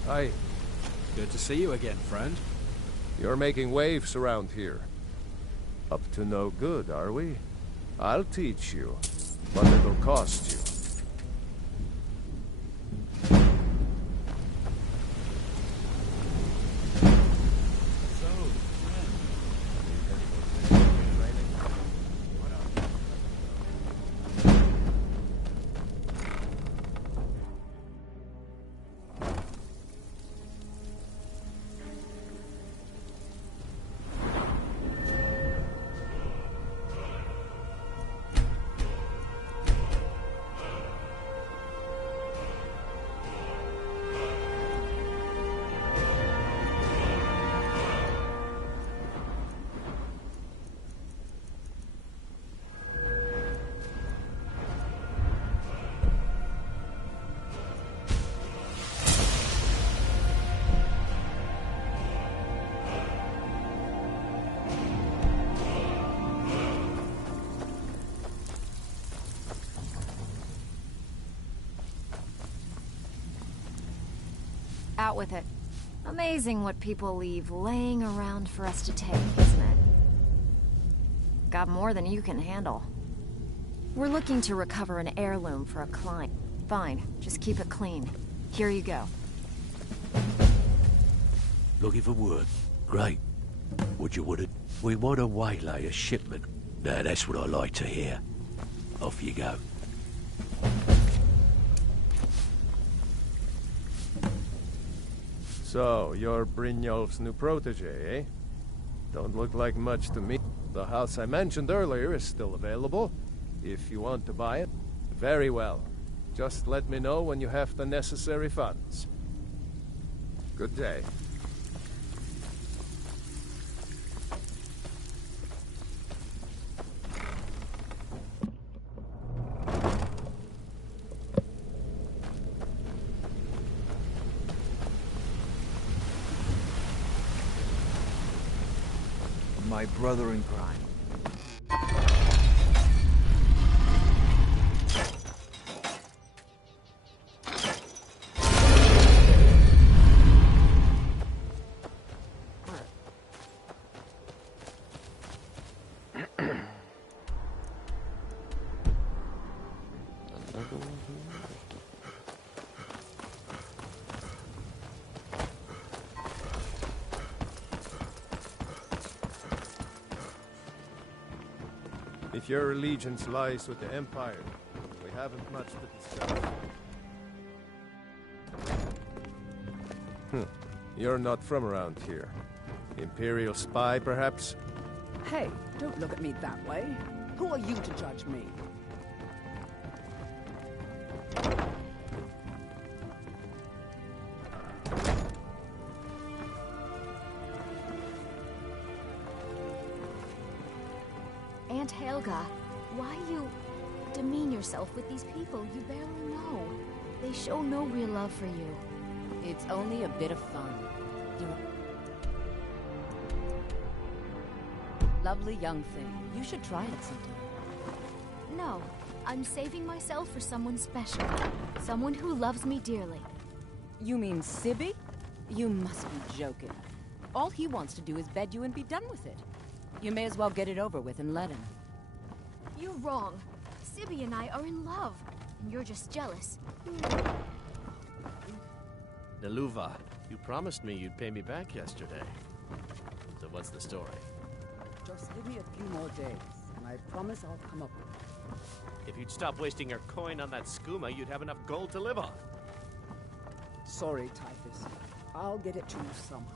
Hi. Good to see you again, friend. You're making waves around here. Up to no good, are we? I'll teach you, but it'll cost you. Out with it. Amazing what people leave laying around for us to take, isn't it? Got more than you can handle. We're looking to recover an heirloom for a client. Fine, just keep it clean. Here you go. Looking for work? Great. Would you want it? We want to waylay a shipment. Now that's what I like to hear. Off you go. So, you're Brynjolf's new protege, eh? Don't look like much to me. The house I mentioned earlier is still available. If you want to buy it, very well. Just let me know when you have the necessary funds. Good day. My brother in crime. If your allegiance lies with the Empire, we haven't much to discuss. You're not from around here. Imperial spy, perhaps? Hey, don't look at me that way. Who are you to judge me? Aunt Helga, why you demean yourself with these people you barely know? They show no real love for you. It's only a bit of fun. You're a lovely young thing. You should try it sometime. No, I'm saving myself for someone special. Someone who loves me dearly. You mean Sibby? You must be joking. All he wants to do is bed you and be done with it. You may as well get it over with and let him. You're wrong. Sibby and I are in love, and you're just jealous. Naluva, you promised me you'd pay me back yesterday. So what's the story? Just give me a few more days, and I promise I'll come up with it. If you'd stop wasting your coin on that skooma, you'd have enough gold to live on. Sorry, Typhus. I'll get it to you somehow.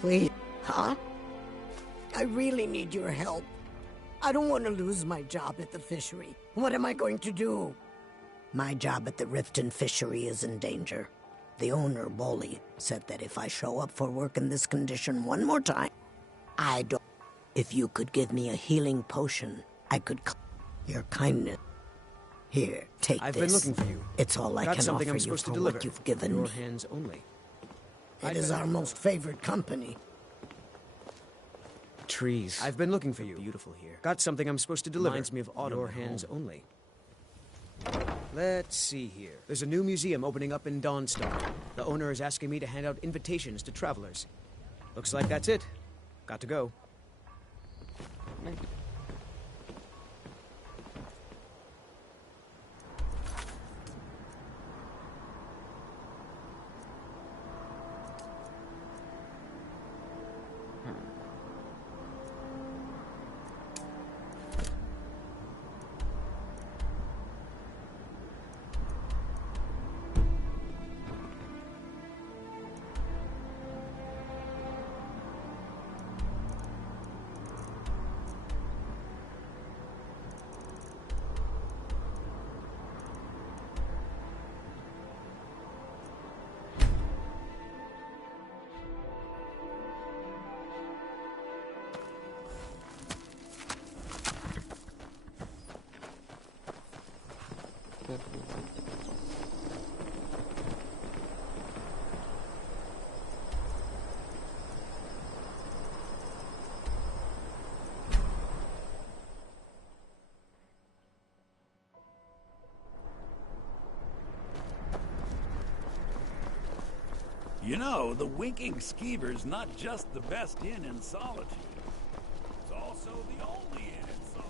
Please. Huh? I really need your help. I don't want to lose my job at the fishery. What am I going to do? My job at the Riften fishery is in danger. The owner, Bolly, said that if I show up for work in this condition one more time, I don't... If you could give me a healing potion, I could... Your kindness. Here, take I've this. been looking for you. It's all I Got can something offer I'm you supposed for to deliver. what you've given Your me. hands only. It is our most favored company. Trees. I've been looking for you. Beautiful here. Got something I'm supposed to deliver. Reminds me of autumn. Your hands only. Let's see here. There's a new museum opening up in Dawnstar. The owner is asking me to hand out invitations to travelers. Looks like that's it. Got to go. You know, the Winking Skeever's not just the best inn in Solitude. It's also the only inn in Solitude.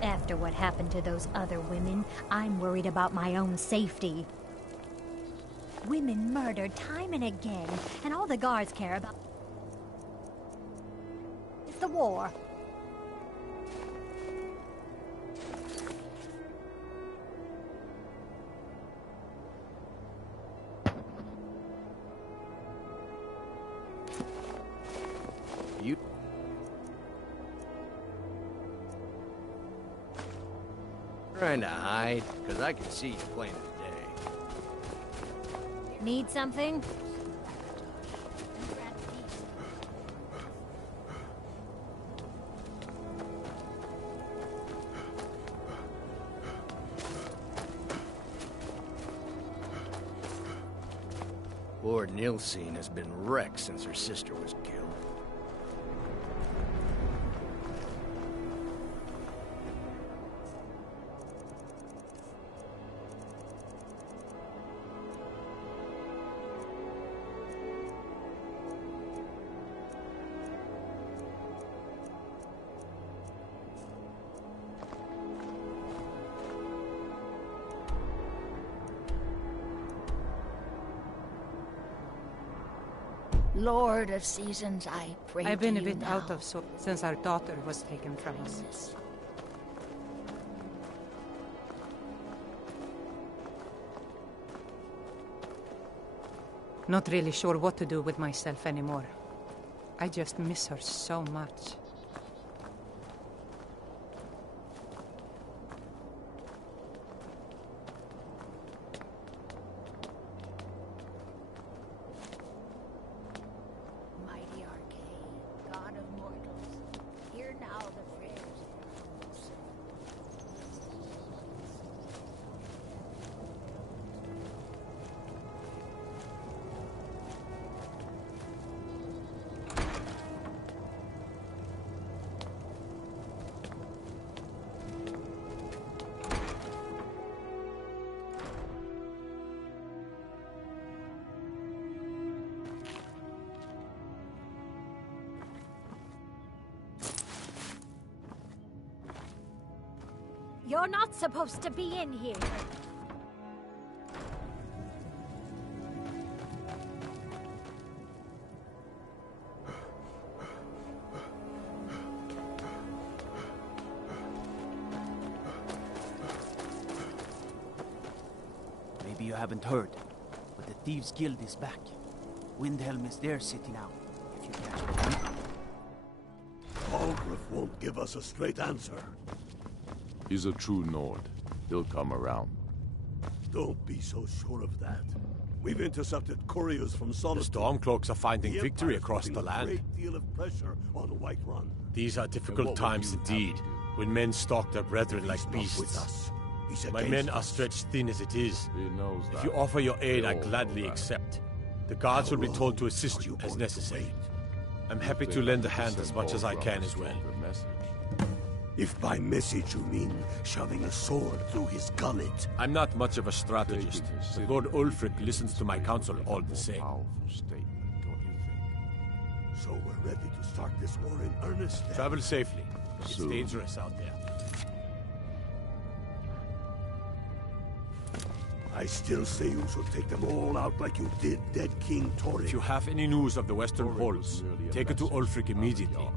After what happened to those other women, I'm worried about my own safety. Women murdered time and again, and all the guards care about is the war. You... Trying to hide? Because I can see you plain as day. Need something? Poor Nilsine has been wrecked since her sister was killed. Lord of Seasons, I pray I've been to a you bit now. out of sorts since our daughter was taken from us. Not really sure what to do with myself anymore. I just miss her so much. Mighty Arcane, God of mortals, hear now the prayers of your humble servant. You're not supposed to be in here. Maybe you haven't heard, but the Thieves' Guild is back. Windhelm is there sitting out, if you catch me. Algriff won't give us a straight answer. He's a true Nord. He'll come around. Don't be so sure of that. We've intercepted couriers from The Solitude. Stormcloaks are finding The victory Empire's across putting the a land. great deal of pressure on Whiterun. These are difficult times indeed, when men stalk their brethren like beasts. With us. He's My against men us. are stretched thin as it is. He knows If that. you offer your aid, They I all gladly know that. accept. The guards How will be told to long assist are you you as going to necessary. wait? I'm happy They to lend a have hand send as much as I Balgruuf can a as well. stronger message. If by message you mean shoving a sword through his gullet. I'm not much of a strategist, but Lord Ulfric listens to my counsel all the same. So we're ready to start this war in earnest then. Travel safely. It's Soon. dangerous out there. I still say you should take them all out like you did dead King Tori. If you have any news of the Western Halls, take it to Ulfric immediately.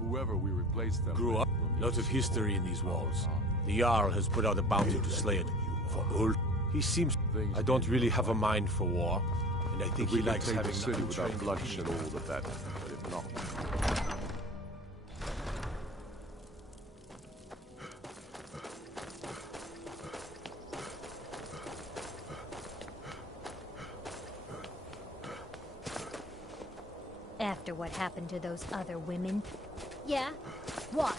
Whoever we replace them Grew up, lots of history in these walls. The Jarl has put out a bounty to slay it. For Ulf, he seems... I don't really have a mind for war, and I think If we he can likes take having the city nothing without trained. bloodshed, all the better. But if not, After what happened to those other women? Yeah? What?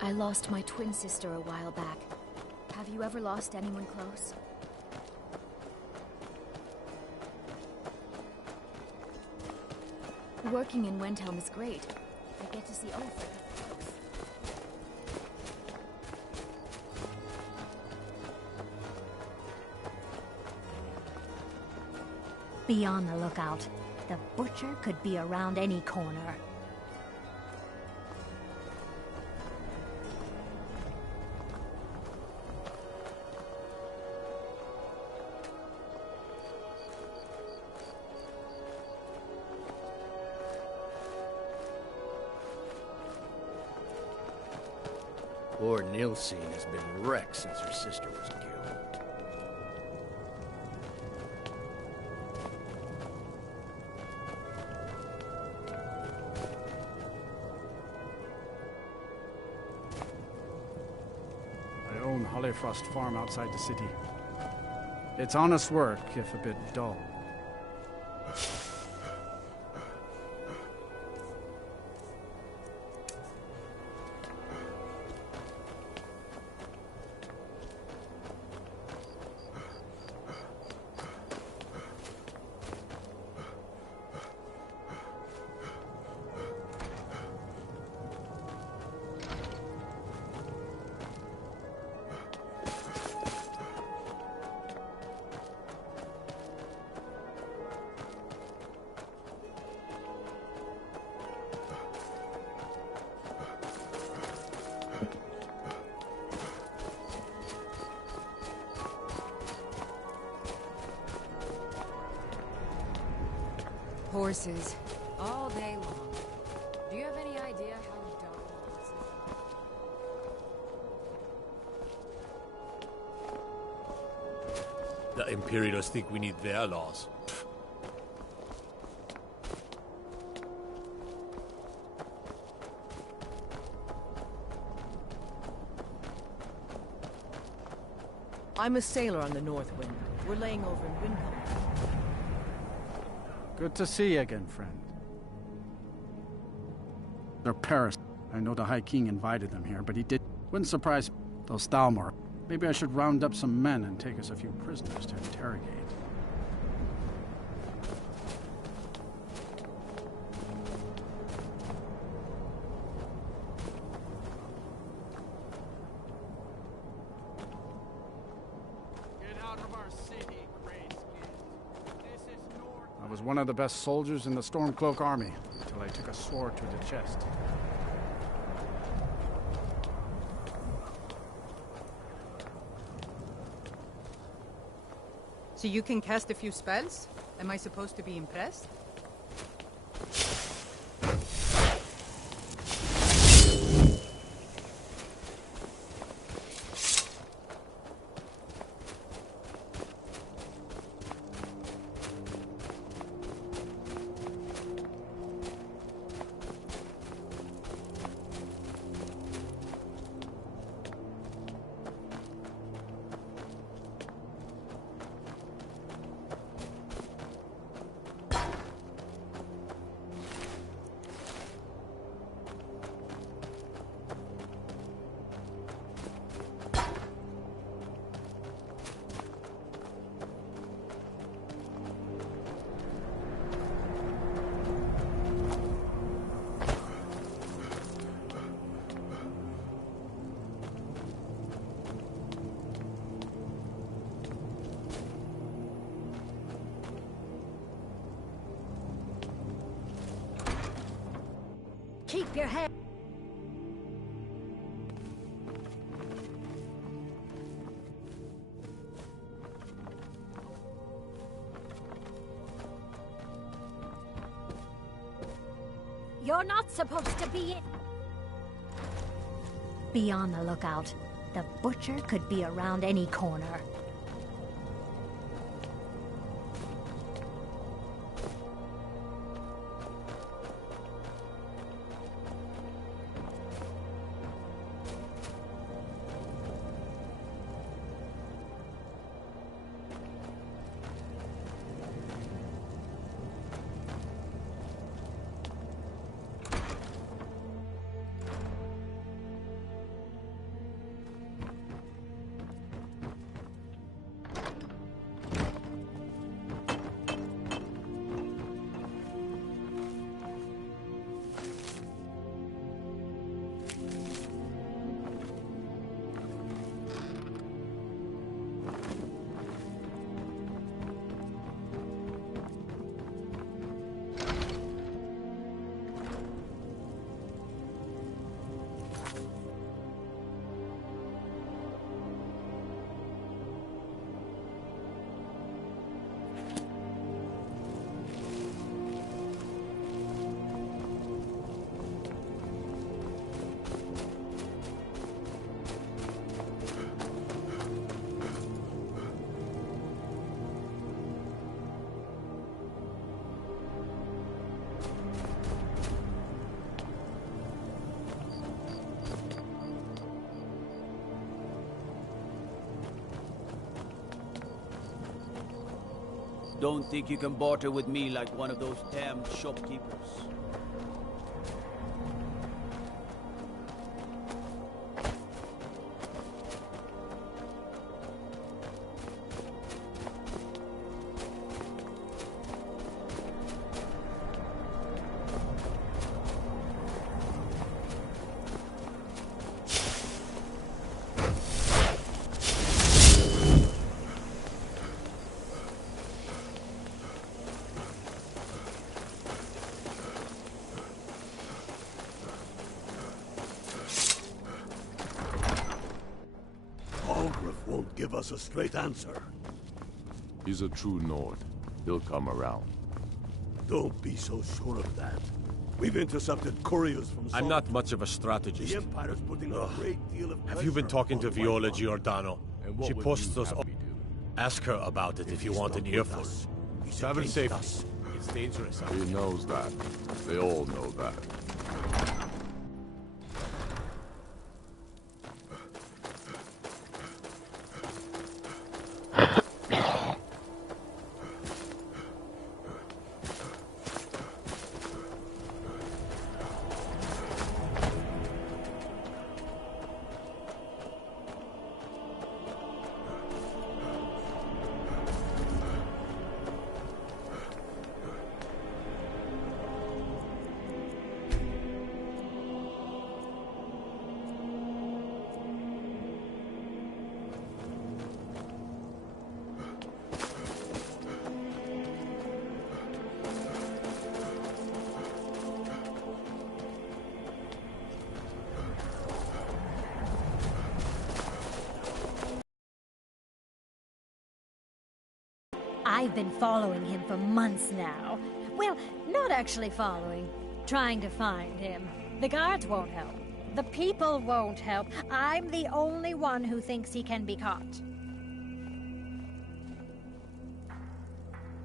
I lost my twin sister a while back. Have you ever lost anyone close? Working in Windhelm is great. I get to see Ulfric up close. Be on the lookout. The butcher could be around any corner. Poor Nilsine has been wrecked since her sister was killed. I own Hollyfrost Farm outside the city. It's honest work, if a bit dull. Horses. All day long. Do you have any idea how dark this is? The Imperials think we need their laws. I'm a sailor on the North Wind. We're laying over in Windhelm. Good to see you again, friend. They're Paris. I know the High King invited them here, but he did. Wouldn't surprise me. Those Stalmor. Maybe I should round up some men and take us a few prisoners to interrogate. I was one of the best soldiers in the Stormcloak army, until I took a sword to the chest. So you can cast a few spells? Am I supposed to be impressed? Keep your head. You're not supposed to be in. Be on the lookout. The butcher could be around any corner. Don't think you can barter with me like one of those damn shopkeepers. Won't give us a straight answer. He's a true Nord. He'll come around. Don't be so sure of that. We've intercepted couriers from I'm not much of a strategist. The Empire's putting a great deal of Have you been talking to Viola Giordano? She posts those... Ask her about it if you want an earful. Travel safe. It's dangerous. He knows that. They all know that. I've been following him for months now. Well, not actually following. Trying to find him. The guards won't help. The people won't help. I'm the only one who thinks he can be caught.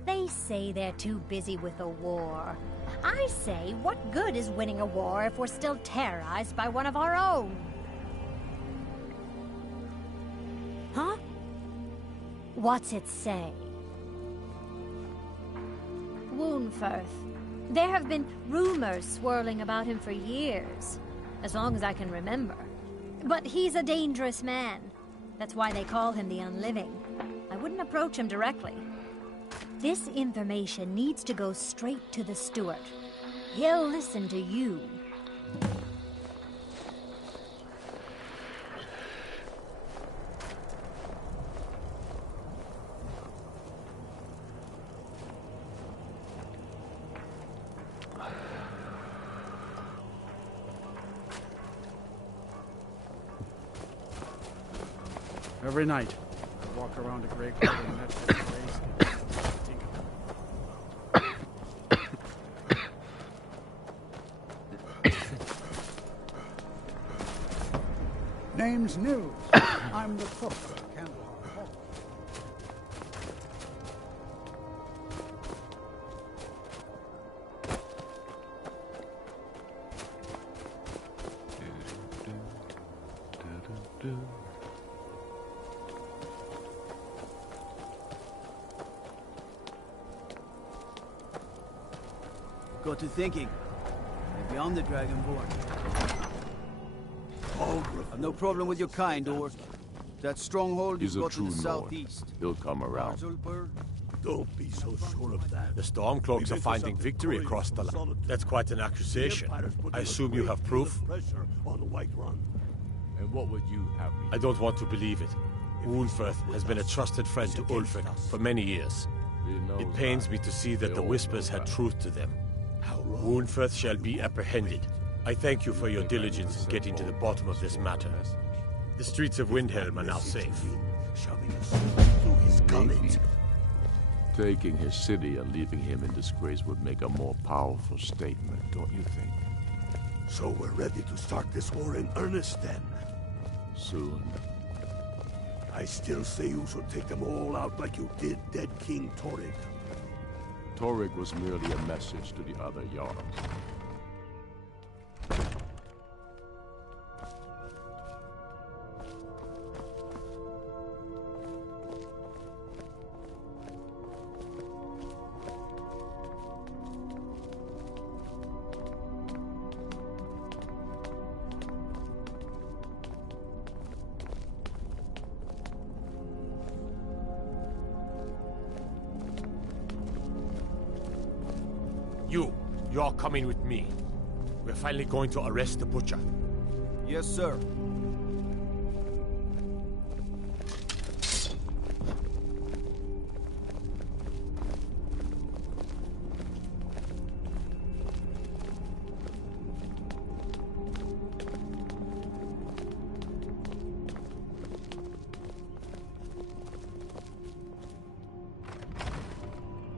They say they're too busy with a war. I say, what good is winning a war if we're still terrorized by one of our own? Huh? What's it say? Woundfirth. There have been rumors swirling about him for years, as long as I can remember. But he's a dangerous man. That's why they call him the Unliving. I wouldn't approach him directly. This information needs to go straight to the steward. He'll listen to you. Every night, I walk around a graveyard and met their graves. Name's News. I'm the cook at Candlehall Hall. Got to thinking. Maybe I'm the Dragonborn. I've no problem with your kind, Orc. That stronghold He's you've a got to true the Nord. southeast. He'll come around. Don't be so sure of that. The Stormcloaks are finding victory across the land. That's quite an accusation. I assume you have proof? Pressure on the White Run. And what would you have me? I don't want to believe it. Woundfirth has been a trusted friend to Ulfric for many years. It pains me to see that the Whispers had truth to them. Woundfirth shall be apprehended. I thank you for your diligence in getting to the bottom of this matter. The streets of Windhelm are now safe. Taking his city and leaving him in disgrace would make a more powerful statement, don't you think? So we're ready to start this war in earnest then? Soon. I still say you should take them all out like you did dead King Torrig. Torrig was merely a message to the other Jarls. You're coming with me. We're finally going to arrest the butcher. Yes, sir.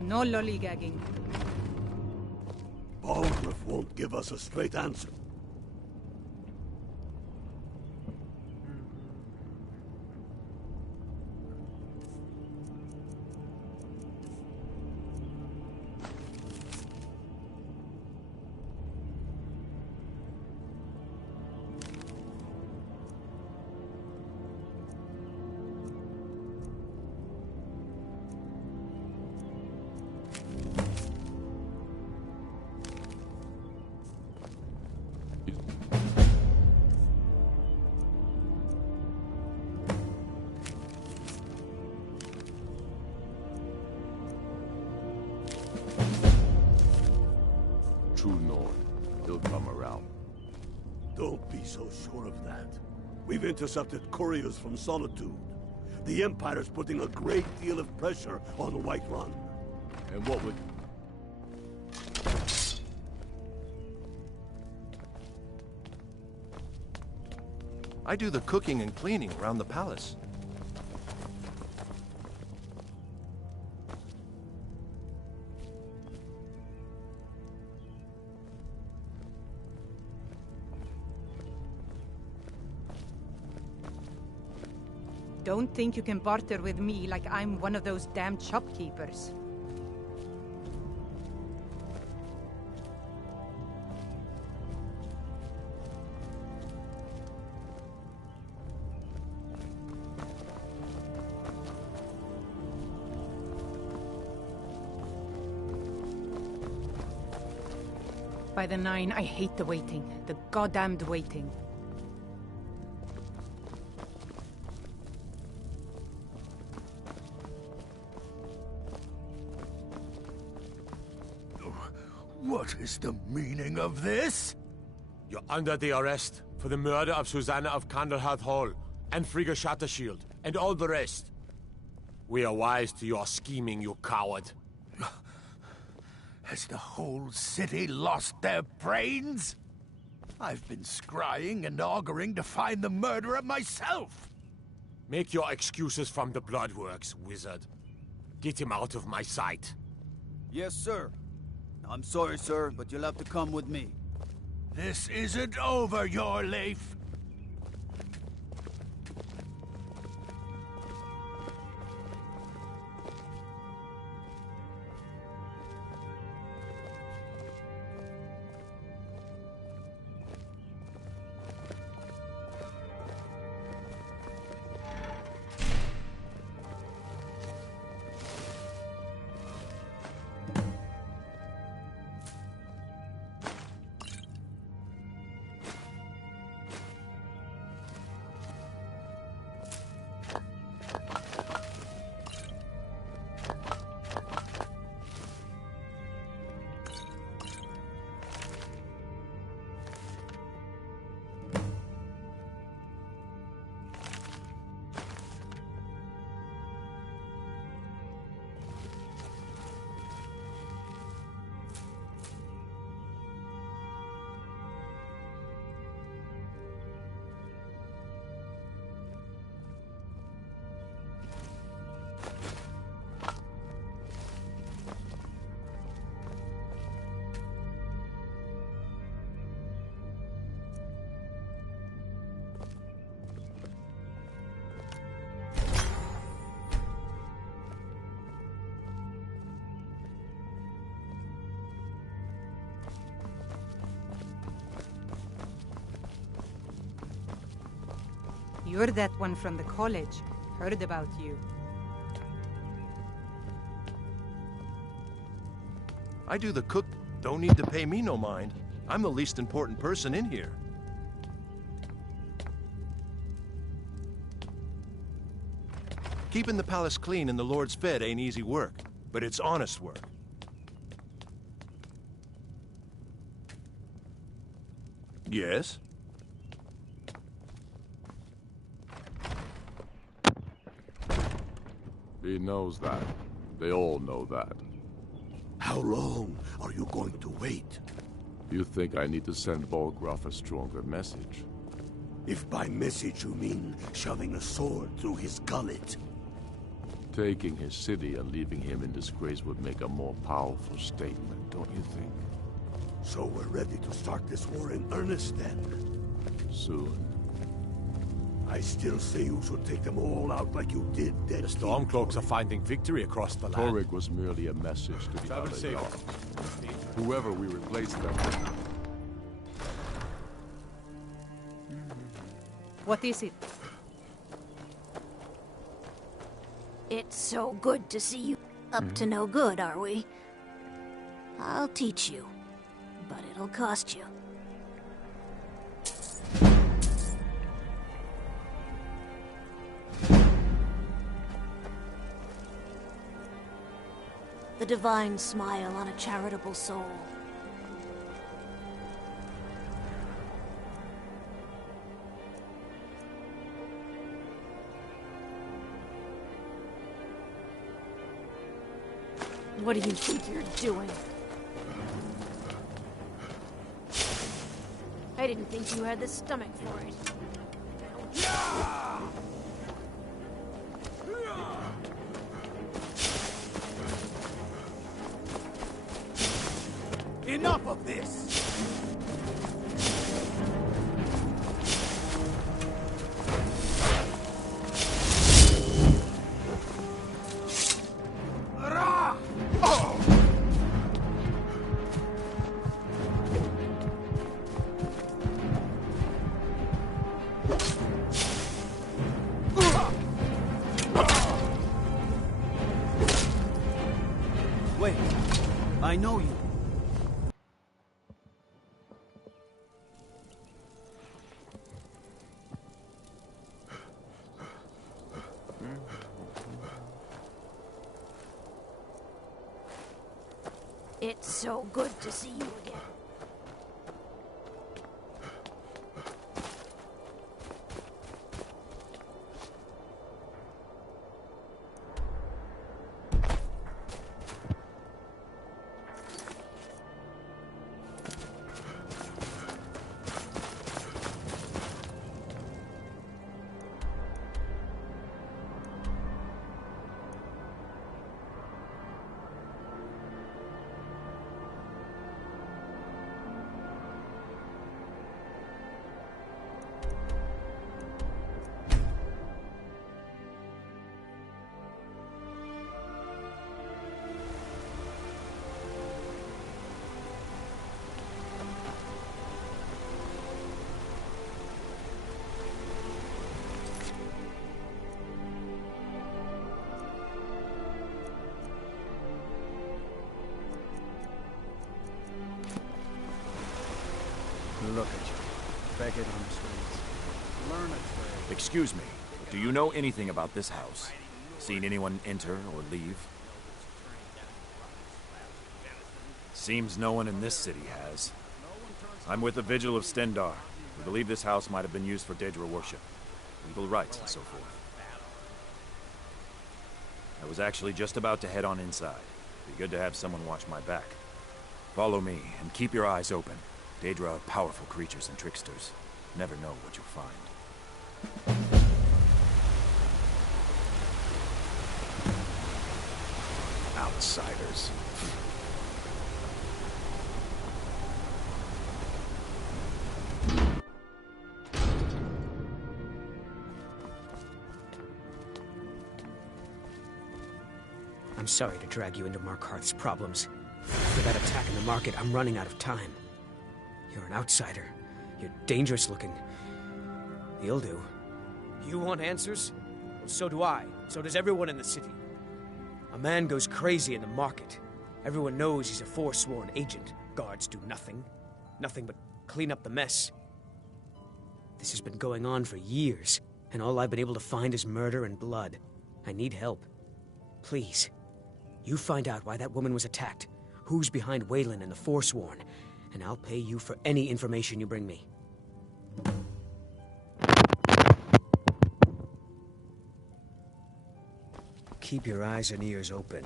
No lollygagging. Balgruuf won't give us a straight answer. True Nord. He'll come around. Don't be so sure of that. We've intercepted couriers from Solitude. The Empire's putting a great deal of pressure on the White Run. And what would... I do the cooking and cleaning around the palace. Don't think you can barter with me like I'm one of those damn shopkeepers. By the 9, I hate the waiting. The goddamned waiting. What is the meaning of this? You're under the arrest for the murder of Susanna of Candlehearth Hall, and Frigga Shattershield, and all the rest. We are wise to your scheming, you coward. Has the whole city lost their brains? I've been scrying and auguring to find the murderer myself. Make your excuses from the Bloodworks, wizard. Get him out of my sight. Yes, sir. I'm sorry, sir, but you'll have to come with me. This isn't over, your Leif. You're that one from the college. Heard about you. I do the cook. Don't need to pay me no mind. I'm the least important person in here. Keeping the palace clean and the lords fed ain't easy work, but it's honest work. Yes? He knows that. They all know that. How long are you going to wait? You think I need to send Bolgraf a stronger message? If by message you mean shoving a sword through his gullet. Taking his city and leaving him in disgrace would make a more powerful statement, don't you think? So we're ready to start this war in earnest then? Soon. I still say you should take them all out like you did then. The Stormcloaks are finding victory across the land. Torrig was merely a message to the Travel other safe. gods. Whoever we replace them with. What is it? It's so good to see you up to no good, are we? I'll teach you, but it'll cost you. The divine smile on a charitable soul. What do you think you're doing? I didn't think you had the stomach for it. Enough of this! I know you. It's so good to see you again. Look at you, begging on the streets. Learn a trade. Excuse me, but do you know anything about this house? Seen anyone enter or leave? Seems no one in this city has. I'm with the Vigil of Stendar. We believe this house might have been used for Daedra worship, legal rites and so forth. I was actually just about to head on inside. Be good to have someone watch my back. Follow me, and keep your eyes open. Daedra are powerful creatures and tricksters. Never know what you'll find. Outsiders. I'm sorry to drag you into Markarth's problems. After that attack in the market, I'm running out of time. You're an outsider. You're dangerous looking. You'll do. You want answers? Well, so do I. So does everyone in the city. A man goes crazy in the market. Everyone knows he's a forsworn agent. Guards do nothing. Nothing but clean up the mess. This has been going on for years, and all I've been able to find is murder and blood. I need help. Please, you find out why that woman was attacked, who's behind Waylon and the Forsworn, and I'll pay you for any information you bring me. Keep your eyes and ears open.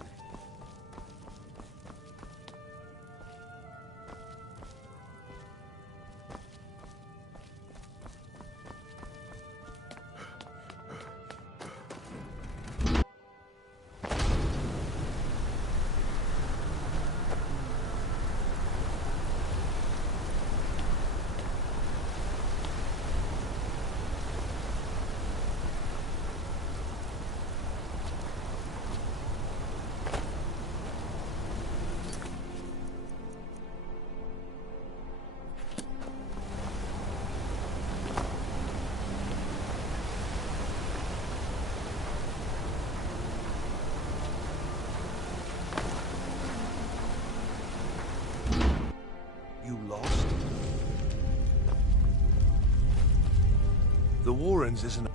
The Warrens isn't...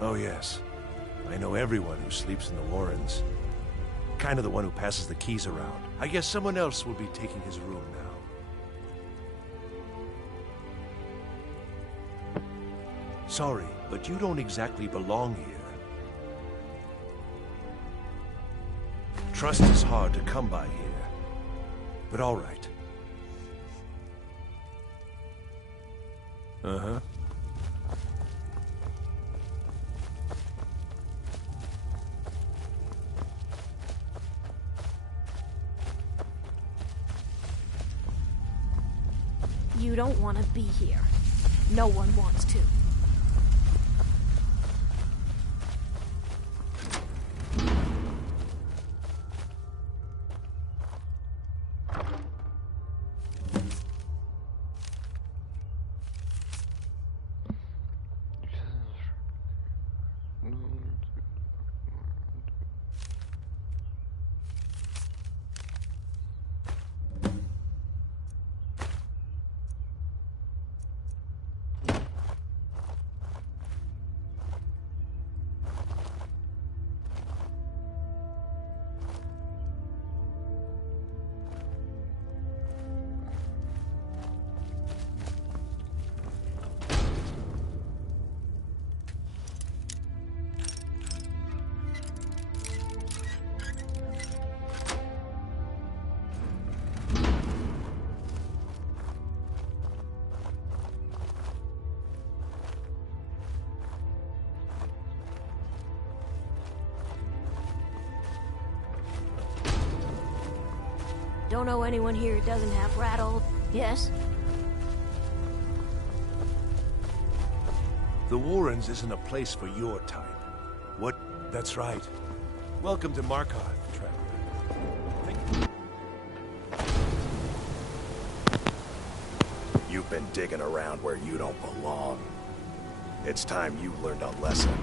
Oh, yes. I know everyone who sleeps in the Warrens. Kind of the one who passes the keys around. I guess someone else will be taking his room now. Sorry, but you don't exactly belong here. Trust is hard to come by here. But all right. Uh-huh. You don't want to be here. No one wants to. Don't know anyone here who doesn't have rattle. Yes? The Warrens isn't a place for your type. What? That's right. Welcome to Markarth, traveler. You've been digging around where you don't belong. It's time you learned a lesson.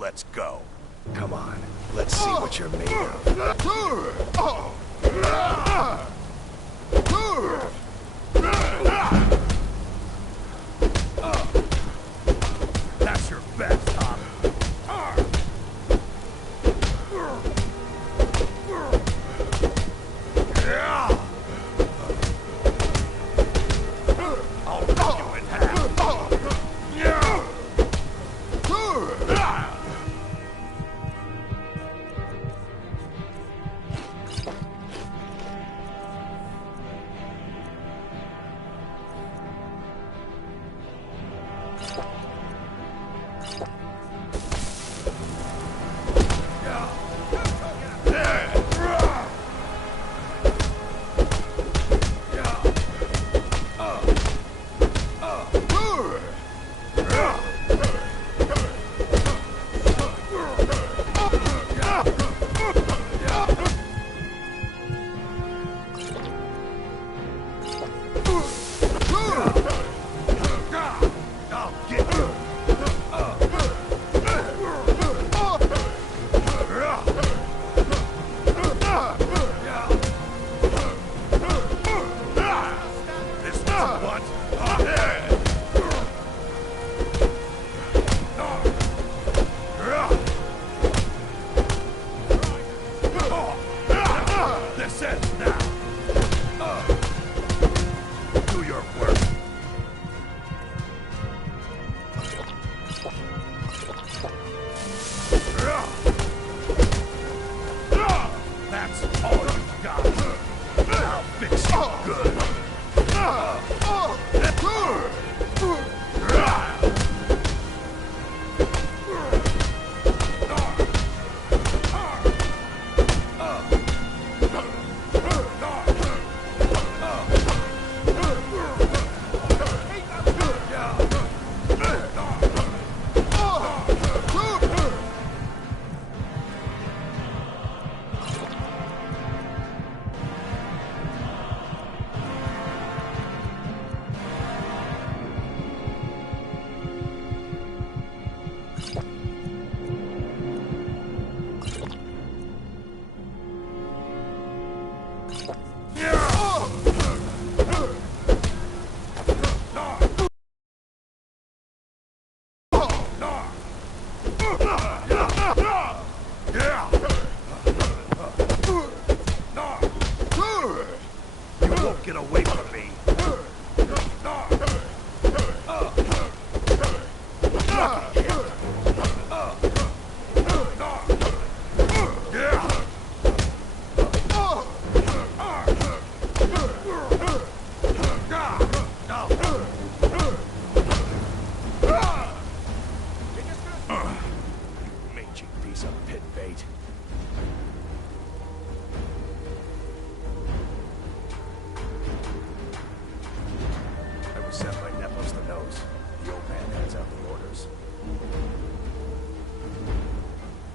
Let's go. Come on, let's see what you're made of. That's your best, huh? I'll cut you in half. Get away from me. Mangy piece of pit bait. Sent by Nepos the Nose. The old man hands out the orders.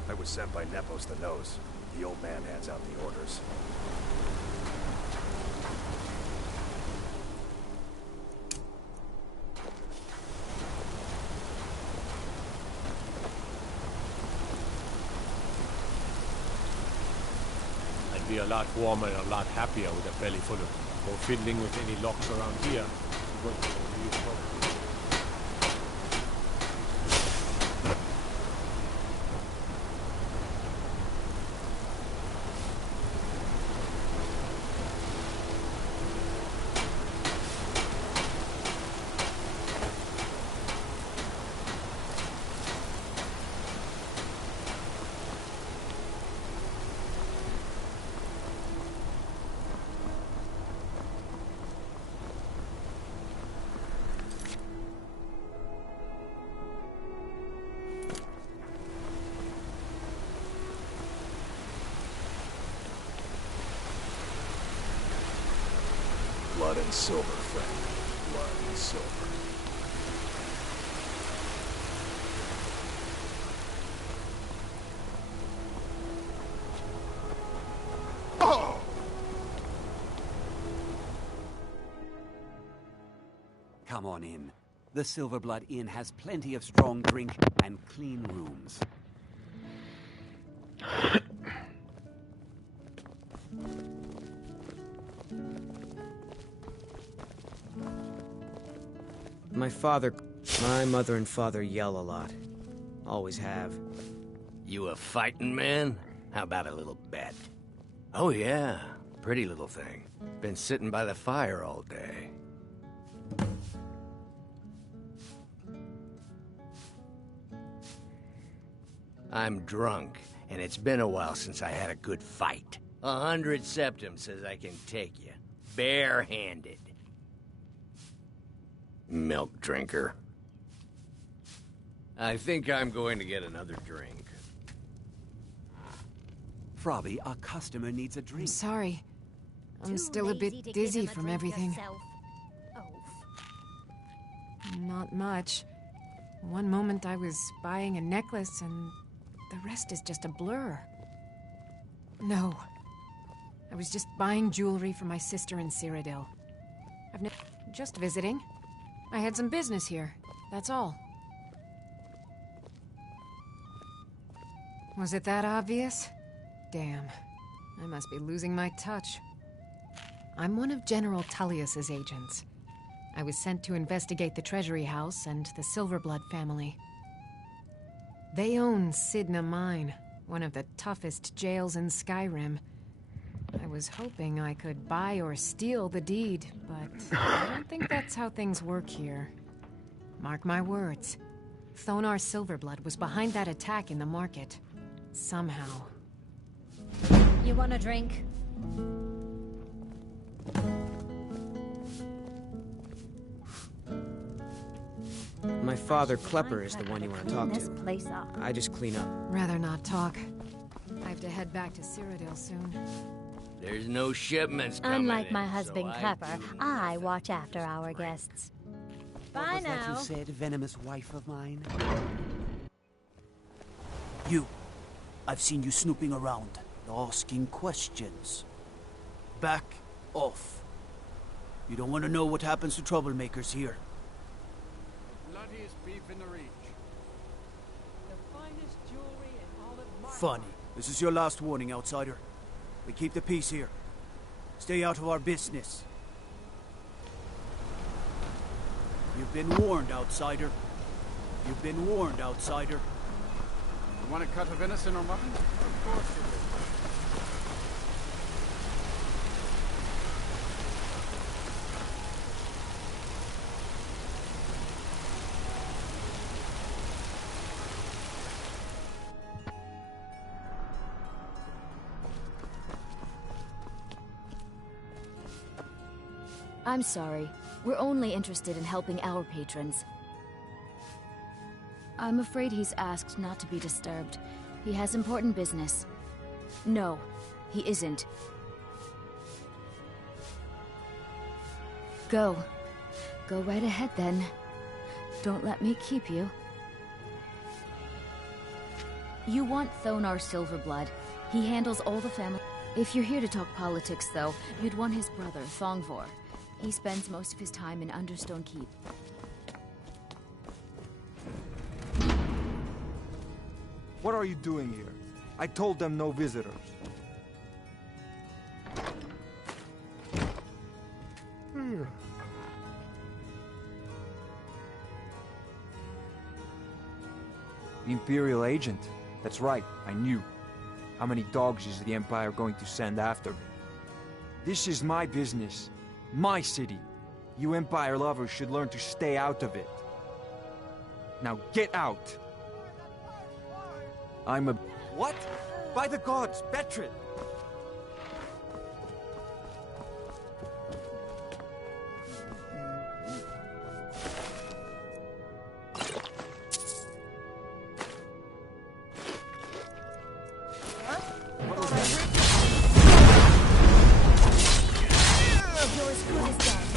I was sent by Nepos the Nose. The old man hands out the orders. I'd be a lot warmer and a lot happier with a belly full of or fiddling with any locks around here. Blood and silver, friend. Blood and silver. Come on in. The Silverblood Inn has plenty of strong drink and clean rooms. My mother and father yell a lot. Always have. You a fighting man? How about a little bet? Oh yeah, pretty little thing. Been sitting by the fire all day. I'm drunk, and it's been a while since I had a good fight. 100 septum says I can take you, bare-handed. Milk drinker. I think I'm going to get another drink. Frobby, our customer needs a drink. I'm sorry. I'm still a bit dizzy from everything. Not much. One moment I was buying a necklace and the rest is just a blur. No. I was just buying jewelry for my sister in Cyrodiil. Just visiting. I had some business here. That's all. Was it that obvious? Damn. I must be losing my touch. I'm one of General Tullius's agents. I was sent to investigate the Treasury House and the Silverblood family. They own Sidna Mine, one of the toughest jails in Skyrim. I was hoping I could buy or steal the deed, but I don't think that's how things work here. Mark my words. Thonar Silverblood was behind that attack in the market. Somehow. You want a drink? My father, Klepper, is the one you want to talk This to. place up. I just clean up. Rather not talk. I have to head back to Cyrodiil soon. There's no shipments coming Unlike in, my husband, so Klepper, I watch after our guests. What Bye was that now. you said, venomous wife of mine? You. I've seen you snooping around, asking questions. Back off. You don't want to know what happens to troublemakers here. Bloodiest beef in the reach. The finest jewelry in all of Mark. Funny. This is your last warning, outsider. We keep the peace here. Stay out of our business. You've been warned, outsider. You've been warned, outsider. You want a cut of venison or mutton? Of course you do. I'm sorry. We're only interested in helping our patrons. I'm afraid he's asked not to be disturbed. He has important business. No, he isn't. Go. Go right ahead, then. Don't let me keep you. You want Thonar Silverblood. He handles all the family. If you're here to talk politics, though, you'd want his brother, Thongvor. He spends most of his time in Understone Keep. What are you doing here? I told them no visitors. The Imperial agent. That's right, I knew. How many dogs is the Empire going to send after me? This is my business. My city. You Empire lovers should learn to stay out of it. Now get out! I'm a... What? By the gods, Betrid! You're as good as dead.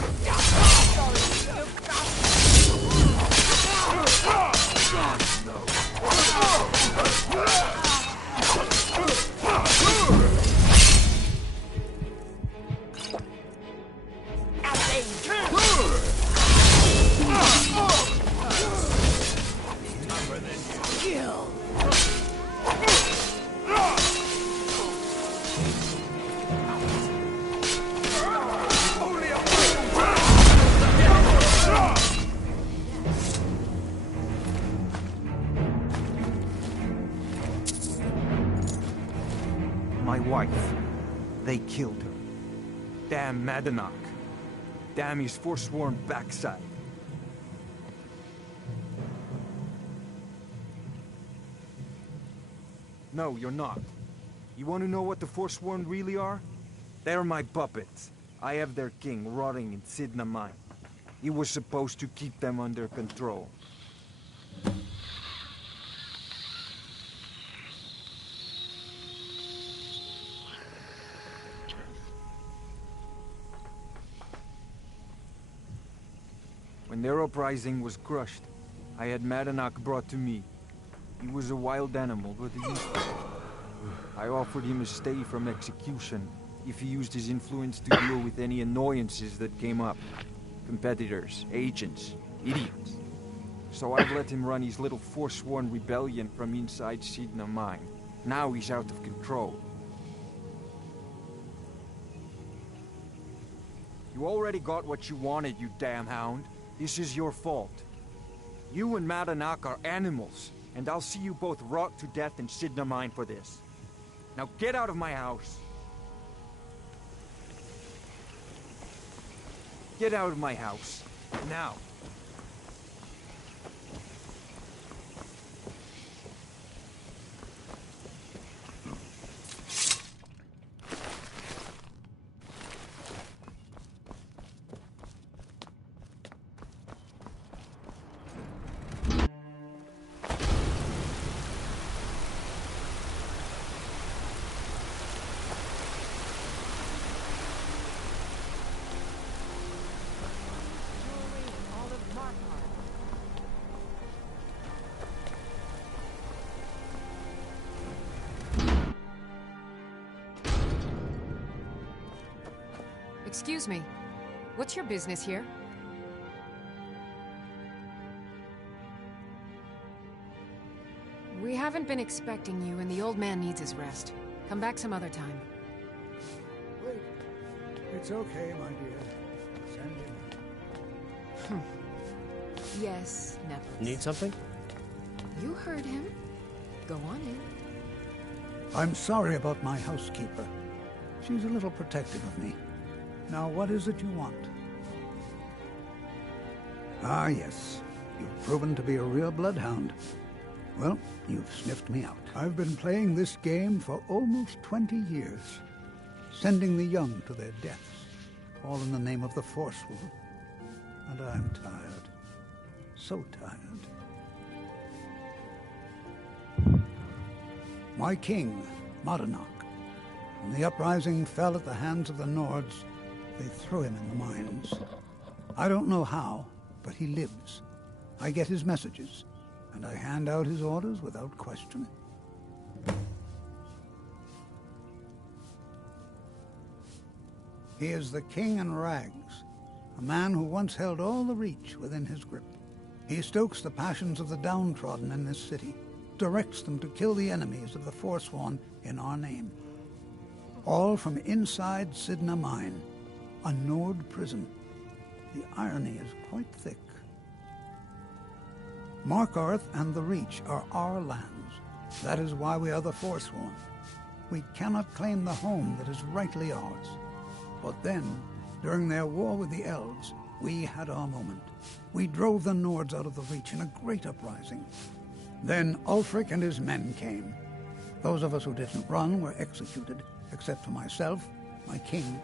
My wife. They killed her. Damn Madanach. Damn his forsworn backside. No, you're not. You want to know what the Forsworn really are? They're my puppets. I have their king rotting in Sidna Mine. He was supposed to keep them under control. When their uprising was crushed, I had Madanach brought to me. He was a wild animal, but useful. I offered him a stay from execution if he used his influence to deal with any annoyances that came up. Competitors, agents, idiots. So I've let him run his little forsworn rebellion from inside Sidna Mine. Now he's out of control. You already got what you wanted, you damn hound. This is your fault. You and Madanach are animals. And I'll see you both rot to death in Sidna Mine for this. Now get out of my house. Get out of my house. Now. Excuse me. What's your business here? We haven't been expecting you, and the old man needs his rest. Come back some other time. Wait. It's okay, my dear. Send him. Yes, Nepos. Need something? You heard him. Go on in. I'm sorry about my housekeeper. She's a little protective of me. Now, what is it you want? Ah, yes. You've proven to be a real bloodhound. Well, you've sniffed me out. I've been playing this game for almost 20 years, sending the young to their deaths, all in the name of the Forsworn. And I'm tired. So tired. My king, Madanach, when the uprising fell at the hands of the Nords, they threw him in the mines. I don't know how, but he lives. I get his messages, and I hand out his orders without question. He is the king in rags, a man who once held all the Reach within his grip. He stokes the passions of the downtrodden in this city, directs them to kill the enemies of the Forsworn in our name. All from inside Sidna Mine, a Nord prison. The irony is quite thick. Markarth and the Reach are our lands. That is why we are the Forsworn. We cannot claim the home that is rightly ours. But then, during their war with the Elves, we had our moment. We drove the Nords out of the Reach in a great uprising. Then Ulfric and his men came. Those of us who didn't run were executed, except for myself, my king,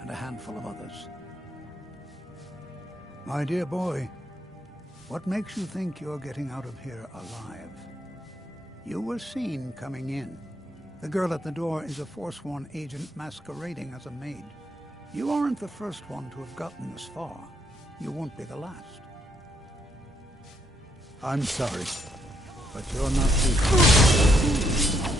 and a handful of others. My dear boy, what makes you think you're getting out of here alive? You were seen coming in. The girl at the door is a Forsworn agent masquerading as a maid. You aren't the first one to have gotten this far. You won't be the last. I'm sorry, but you're not leaving.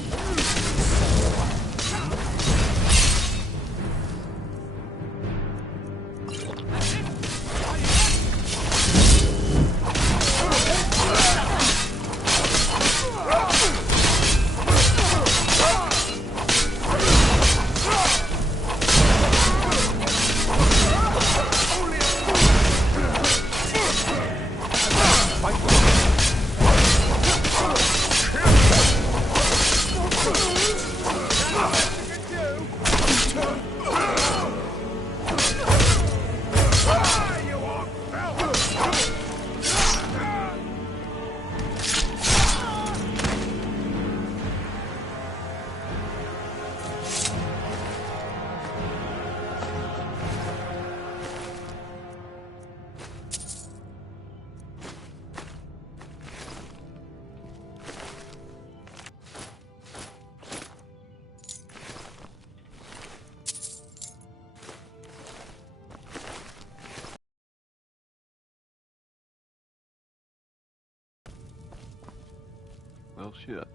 Well, shit.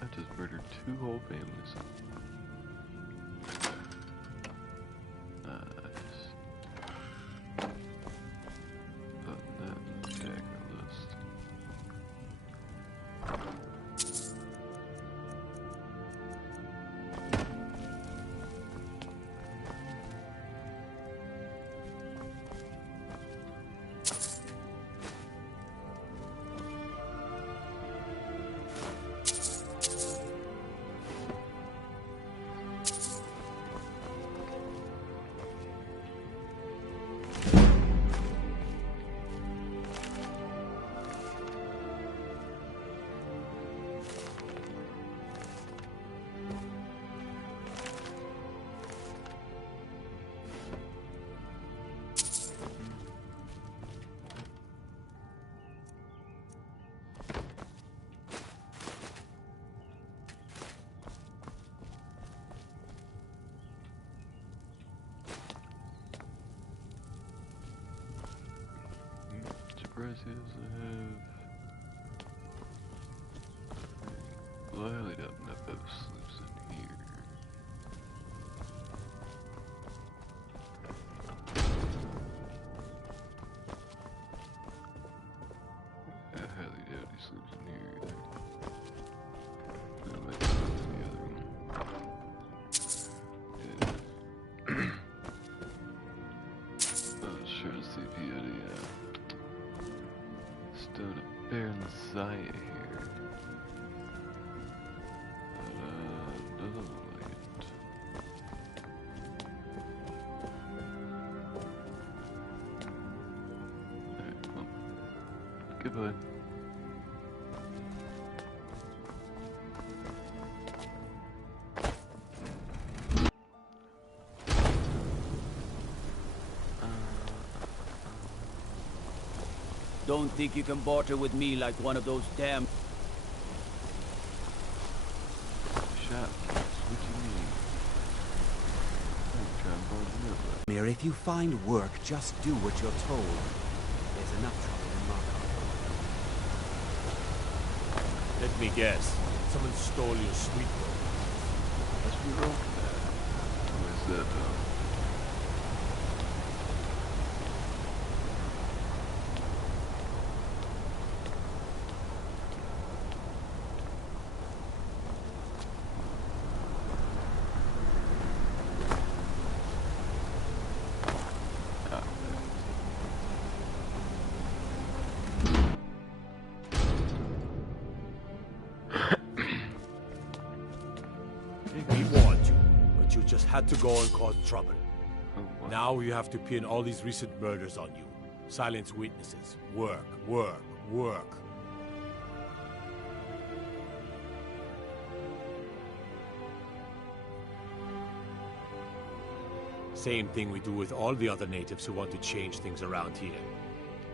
I just murdered 2 whole families. Nice. Put that in the dagger list. Surprise is I have... Well, I highly doubt Nepo sleeps in here. I highly doubt he sleeps in here either. I might sleep in the other one. Yeah. I was sure to see if he had a, stone of Baron Zaya here. But, doesn't look like it. Alright, well, goodbye. Don't think you can barter with me like one of those damn... Shot. What do you mean? I'm trying to barter you up. Mir, if you find work, just do what you're told. There's enough trouble in Markarth. Let me guess. Someone stole your sweet roll. Must be wrong. Who is that, though? We warned you, but you just had to go and cause trouble. Now you have to pin all these recent murders on you. Silence witnesses. Work, work, work. Same thing we do with all the other natives who want to change things around here.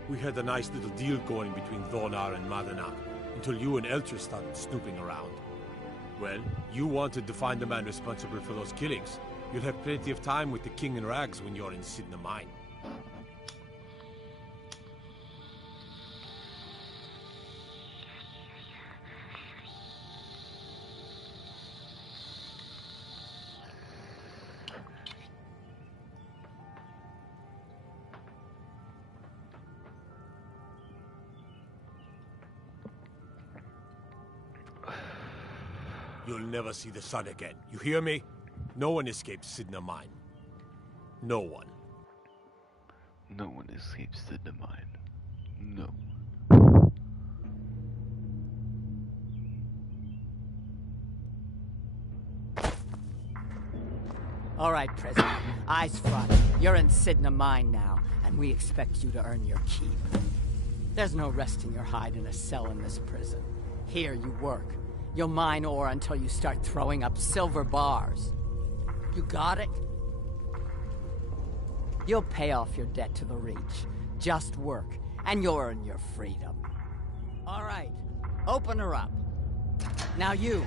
We had a nice little deal going between Thonar and Madanak, until you and Eltra started snooping around. Well, you wanted to find the man responsible for those killings. You'll have plenty of time with the King in Rags when you're in Sidna Mine. You'll never see the sun again. You hear me? No one escapes Sidna Mine. No one. No one escapes Sidna Mine. No. All right, prisoner. Eyes front. You're in Sidna Mine now, and we expect you to earn your keep. There's no resting your hide in a cell in this prison. Here you work. You'll mine ore until you start throwing up silver bars. You got it? You'll pay off your debt to the Reach. Just work, and you'll earn your freedom. All right, open her up. Now you,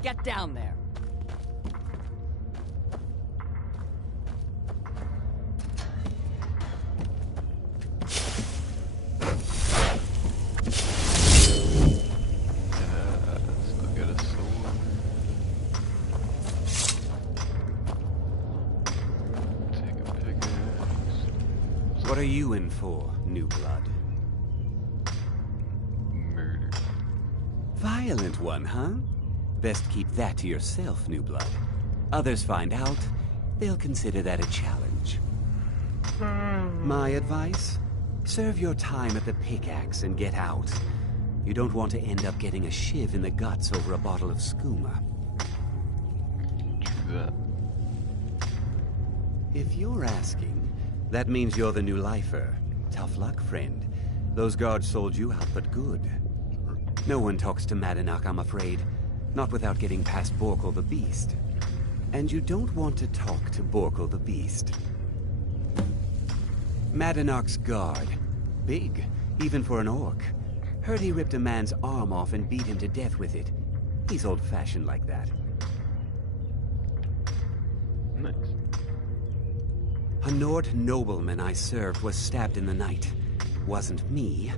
get down there. What are you in for, New Blood? Murder. Violent one, huh? Best keep that to yourself, New Blood. Others find out, they'll consider that a challenge. My advice? Serve your time at the pickaxe and get out. You don't want to end up getting a shiv in the guts over a bottle of skooma. True that. If you're asking, that means you're the new lifer. Tough luck, friend. Those guards sold you out, but good. No one talks to Madanach, I'm afraid. Not without getting past Borkle the Beast. And you don't want to talk to Borkle the Beast. Madanach's guard. Big, even for an orc. Heard he ripped a man's arm off and beat him to death with it. He's old-fashioned like that. Nice. A Nord nobleman I served was stabbed in the night. Wasn't me,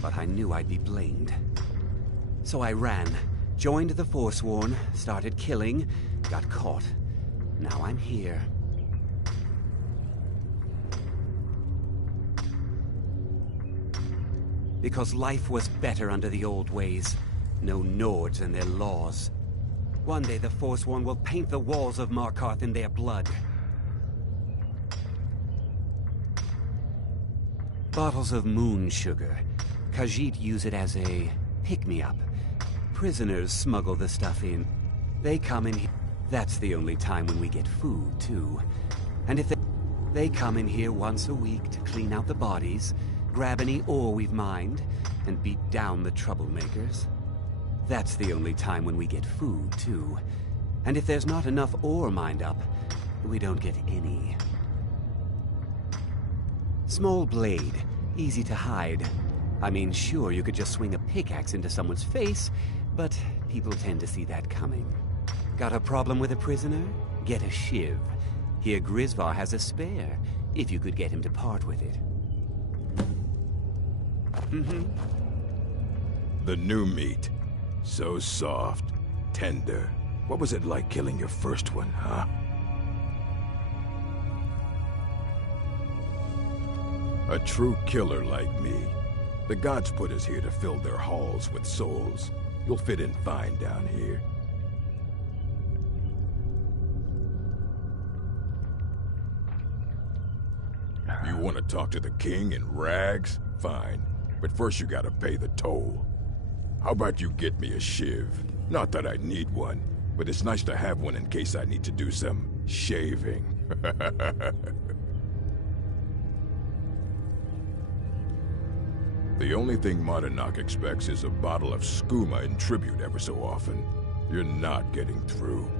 but I knew I'd be blamed. So I ran, joined the Forsworn, started killing, got caught. Now I'm here. Because life was better under the old ways. No Nords and their laws. One day the Forsworn will paint the walls of Markarth in their blood. Bottles of moon sugar. Khajiit use it as a pick-me-up. Prisoners smuggle the stuff in. They come in here. That's the only time when we get food, too. And if they come in here once a week to clean out the bodies, grab any ore we've mined, and beat down the troublemakers. That's the only time when we get food, too. And if there's not enough ore mined up, we don't get any. Small blade, easy to hide. I mean, sure, you could just swing a pickaxe into someone's face, but people tend to see that coming. Got a problem with a prisoner? Get a shiv. Here Grisvar has a spare, if you could get him to part with it. The new meat. So soft, tender. What was it like killing your first one, huh? A true killer like me. The gods put us here to fill their halls with souls. You'll fit in fine down here. You want to talk to the king in rags? Fine. But first you gotta pay the toll. How about you get me a shiv? Not that I need one, but it's nice to have one in case I need to do some shaving. The only thing Madanach expects is a bottle of skooma in tribute ever so often. You're not getting through.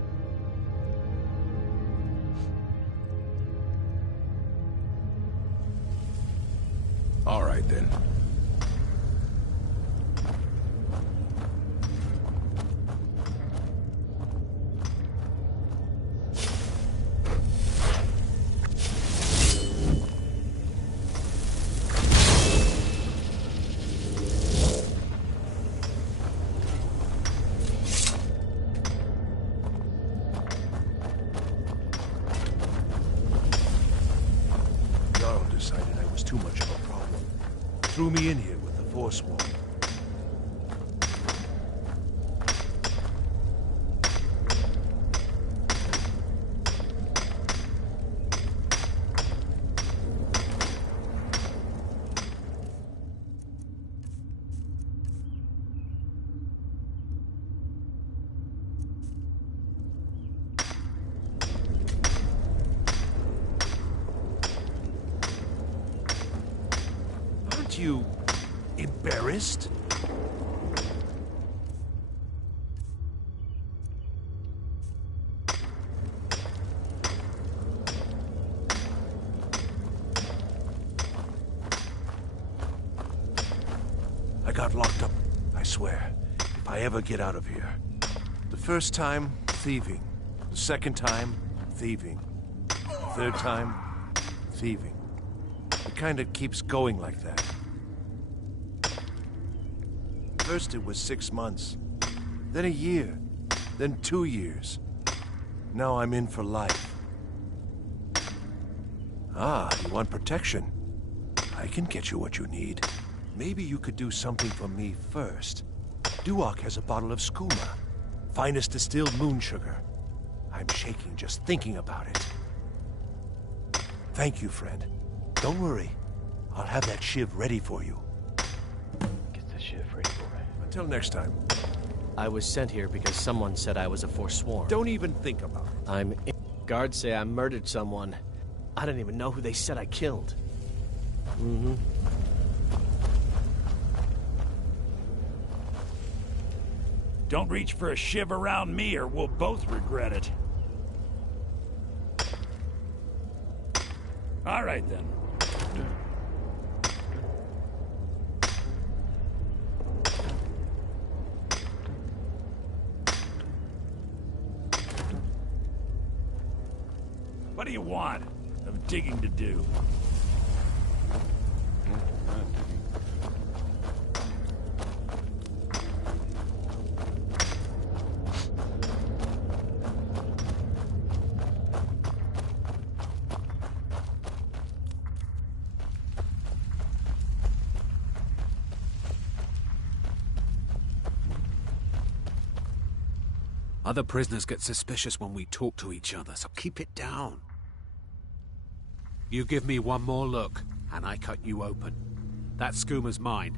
All right, then. Threw me in here with the Forsworn. You embarrassed? I got locked up, I swear, if I ever get out of here. The first time, thieving. The second time, thieving. The third time, thieving. It kind of keeps going like that. First it was 6 months, then a year, then 2 years. Now I'm in for life. Ah, you want protection? I can get you what you need. Maybe you could do something for me first. Duok has a bottle of skooma, finest distilled moon sugar. I'm shaking just thinking about it. Thank you, friend. Don't worry. I'll have that shiv ready for you. Get the shiv ready for me. Until next time. I was sent here because someone said I was a Forsworn. Don't even think about it. Guards say I murdered someone. I don't even know who they said I killed. Mm-hmm. Don't reach for a shiv around me or we'll both regret it. All right, then. What do you want? I'm digging to do. Other prisoners get suspicious when we talk to each other, so keep it down. You give me one more look, and I cut you open. That skooma's mine.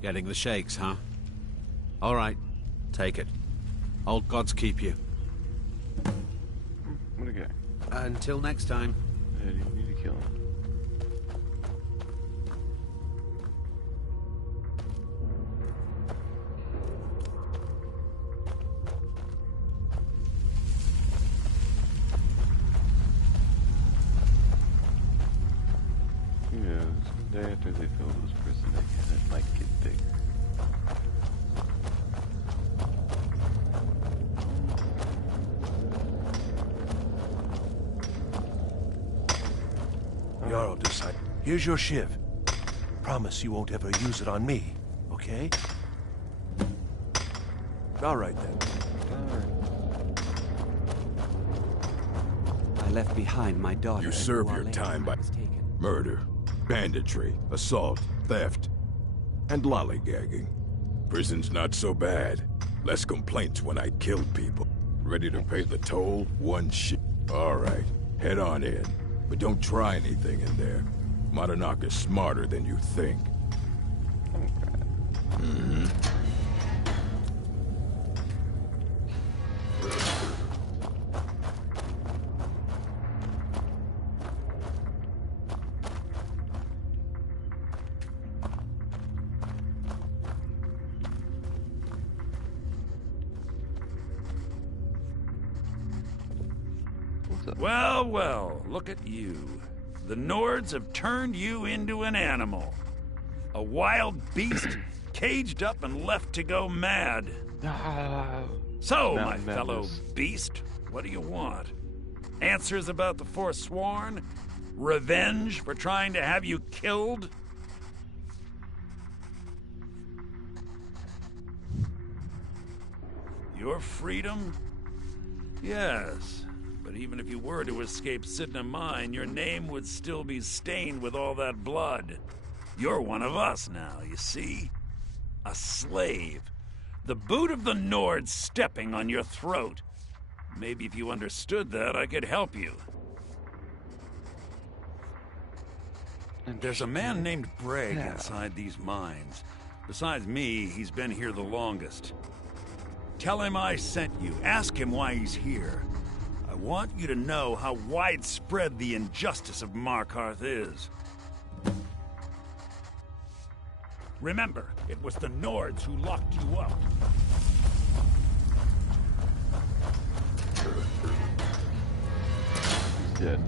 Getting the shakes, huh? All right, take it. Old gods keep you. What a guy. Until next time. Yeah, you need to kill him. Yeah, the day after they fill this prison again, it might get bigger. Jarl decided. Here's your shiv. Promise you won't ever use it on me, okay? All right, then. I left behind my daughter. You serve your time by murder, banditry, assault, theft, and lollygagging. Prison's not so bad. Less complaints when I killed people. Ready to pay the toll? One shit. All right, head on in. But don't try anything in there. Madanaka's smarter than you think. Mm-hmm. Well, well, look at you. The Nords have turned you into an animal. A wild beast, caged up and left to go mad. So, my fellow beast, what do you want? Answers about the Forsworn? Revenge for trying to have you killed? Your freedom? Yes. But even if you were to escape Sidna Mine, your name would still be stained with all that blood. You're one of us now, you see? A slave. The boot of the Nord stepping on your throat. Maybe if you understood that, I could help you. There's a man named Bragg inside these mines. Besides me, he's been here the longest. Tell him I sent you. Ask him why he's here. I want you to know how widespread the injustice of Markarth is. Remember, it was the Nords who locked you up. He's dead.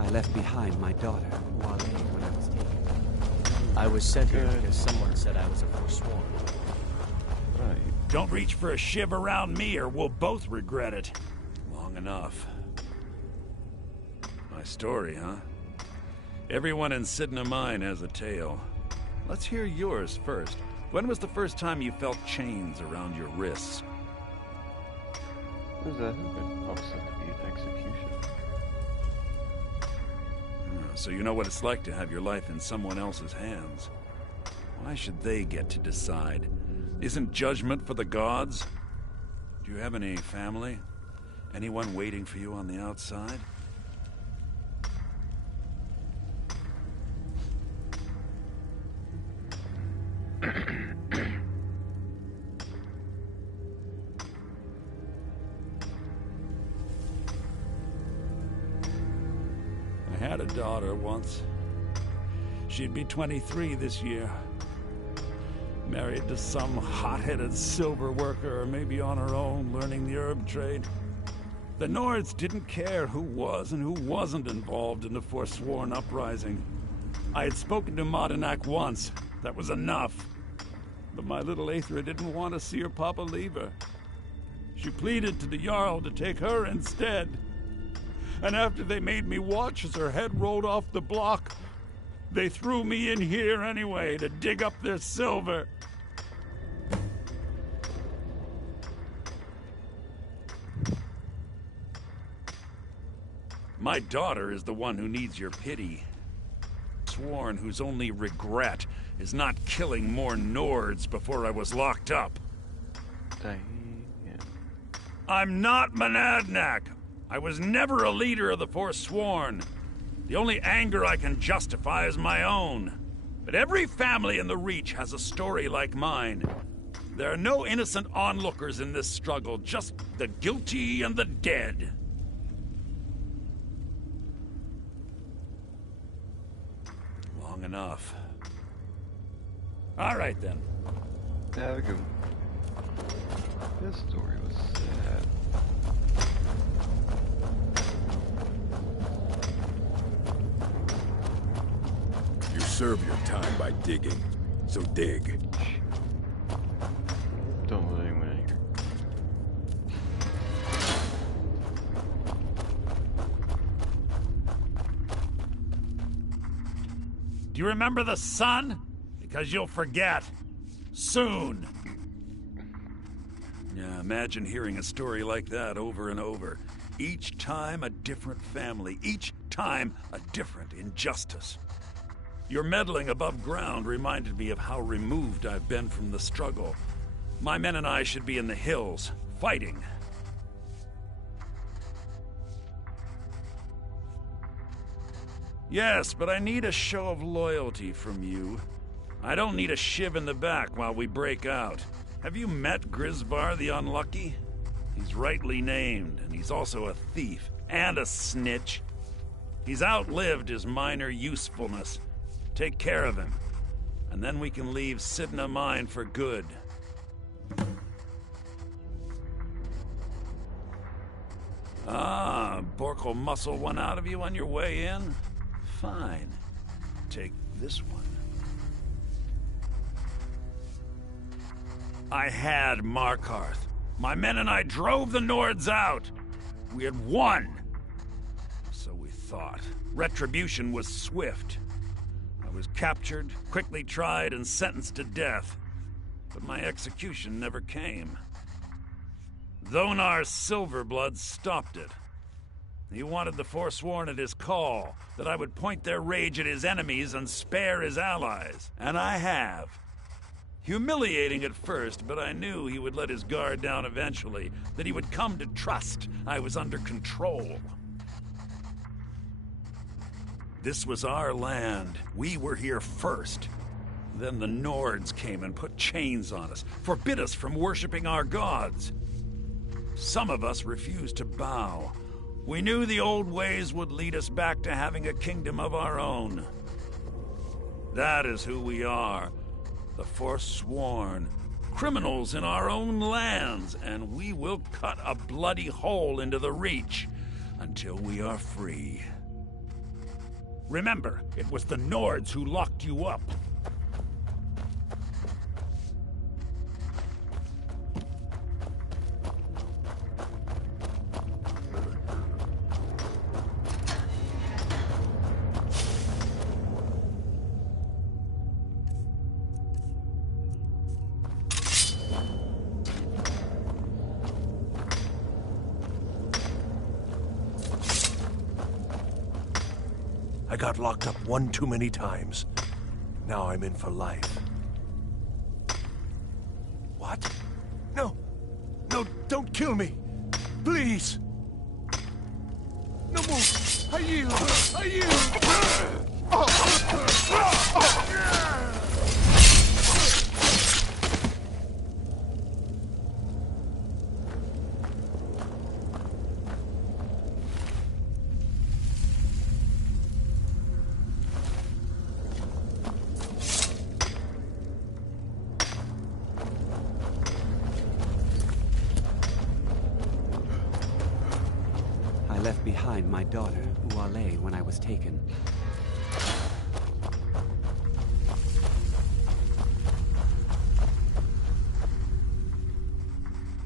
I left behind my daughter, Wale, when I was taken. I was sent here because someone said I was a Forsworn. Right. Don't reach for a shiv around me or we'll both regret it. Long enough. My story, huh? Everyone in Sidna Mine has a tale. Let's hear yours first. When was the first time you felt chains around your wrists? What does that happen? Oh, so to be an execution. So you know what it's like to have your life in someone else's hands. Why should they get to decide? Isn't judgment for the gods? Do you have any family? Anyone waiting for you on the outside? I had a daughter once. She'd be 23 this year. Married to some hot-headed silver worker, or maybe on her own, learning the herb trade. The Nords didn't care who was and who wasn't involved in the Forsworn uprising. I had spoken to Modinak once. That was enough. But my little Aethra didn't want to see her papa leave her. She pleaded to the Jarl to take her instead. And after they made me watch as her head rolled off the block, they threw me in here anyway to dig up their silver. My daughter is the one who needs your pity. Sworn whose only regret is not killing more Nords before I was locked up. Dang it. I'm not Monadnock. I was never a leader of the Forsworn. The only anger I can justify is my own. But every family in the Reach has a story like mine. There are no innocent onlookers in this struggle, just the guilty and the dead. Long enough. All right, then. Dadgum. This story was sad. You serve your time by digging, so dig. Don't let anyone in here. Do you remember the sun? Because you'll forget. Soon. Yeah, imagine hearing a story like that over and over. Each time a different family. Each time a different injustice. Your meddling above ground reminded me of how removed I've been from the struggle. My men and I should be in the hills, fighting. Yes, but I need a show of loyalty from you. I don't need a shiv in the back while we break out. Have you met Grisvar the Unlucky? He's rightly named, and he's also a thief and a snitch. He's outlived his minor usefulness. Take care of him, and then we can leave Sidna Mine for good. Ah, Bork will muscle one out of you on your way in? Fine. Take this one. I had Markarth. My men and I drove the Nords out. We had won. So we thought. Retribution was swift. I was captured, quickly tried, and sentenced to death. But my execution never came. Dhonar's Silverblood stopped it. He wanted the Forsworn at his call, that I would point their rage at his enemies and spare his allies. And I have. Humiliating at first, but I knew he would let his guard down eventually, that he would come to trust I was under control. This was our land. We were here first. Then the Nords came and put chains on us, forbid us from worshipping our gods. Some of us refused to bow. We knew the old ways would lead us back to having a kingdom of our own. That is who we are. The Forsworn. Criminals in our own lands, and we will cut a bloody hole into the Reach until we are free. Remember, it was the Nords who locked you up. I got locked up one too many times. Now I'm in for life. What? No! No, don't kill me! Please! No more! I yield! I yield! I left behind my daughter, Uale, when I was taken.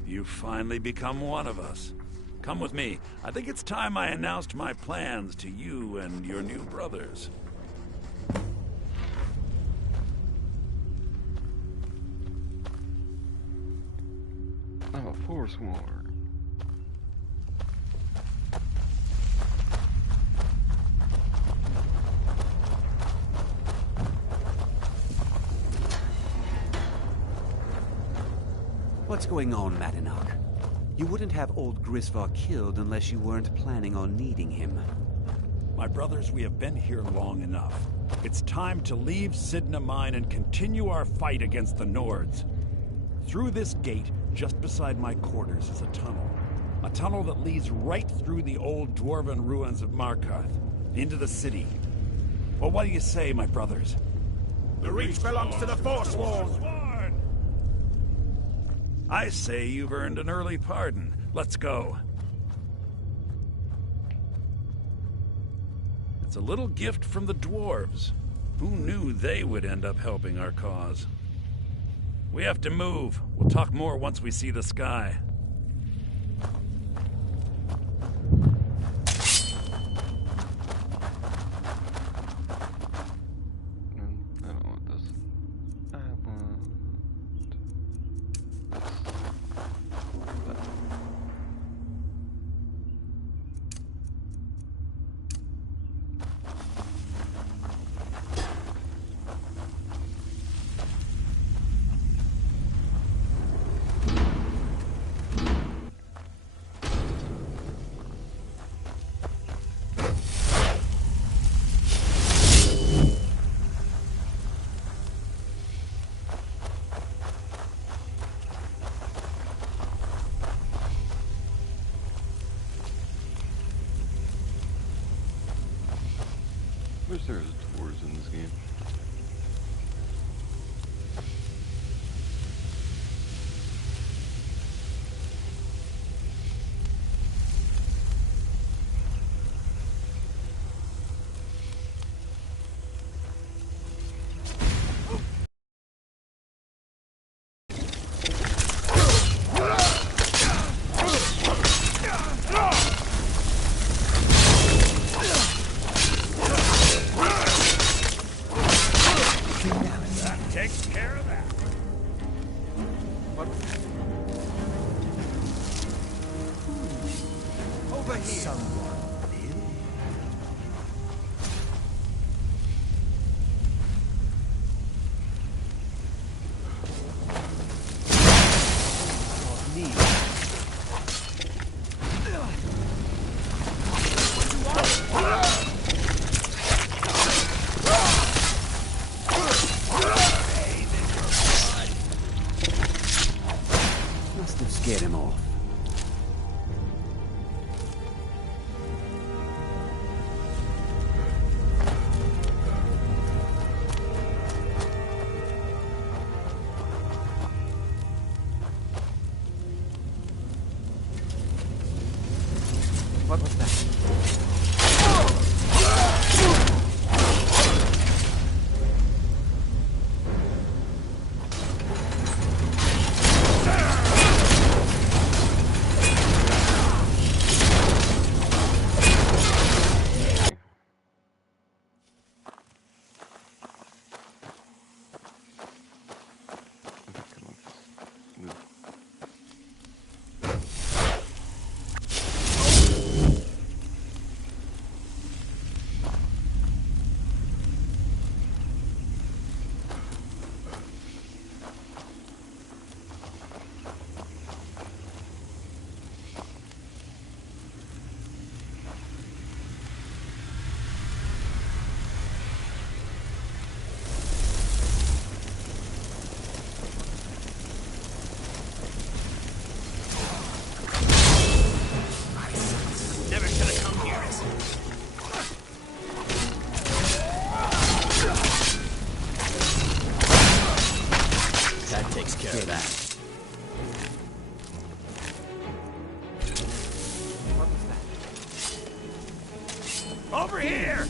You've finally become one of us. Come with me. I think it's time I announced my plans to you and your new brothers. Oh, Forsworn. What's going on, Madanach? You wouldn't have old Grisvar killed unless you weren't planning on needing him. My brothers, we have been here long enough. It's time to leave Sidna Mine and continue our fight against the Nords. Through this gate, just beside my quarters, is a tunnel. A tunnel that leads right through the old dwarven ruins of Markarth, into the city. Well, what do you say, my brothers? The Reach belongs to the Forsworn! I say you've earned an early pardon. Let's go. It's a little gift from the dwarves. Who knew they would end up helping our cause? We have to move. We'll talk more once we see the sky. I don't want this. I want this. I wish there was doors in this game. Takes care of that. Over here! Must have scared him off. What was that? Over here!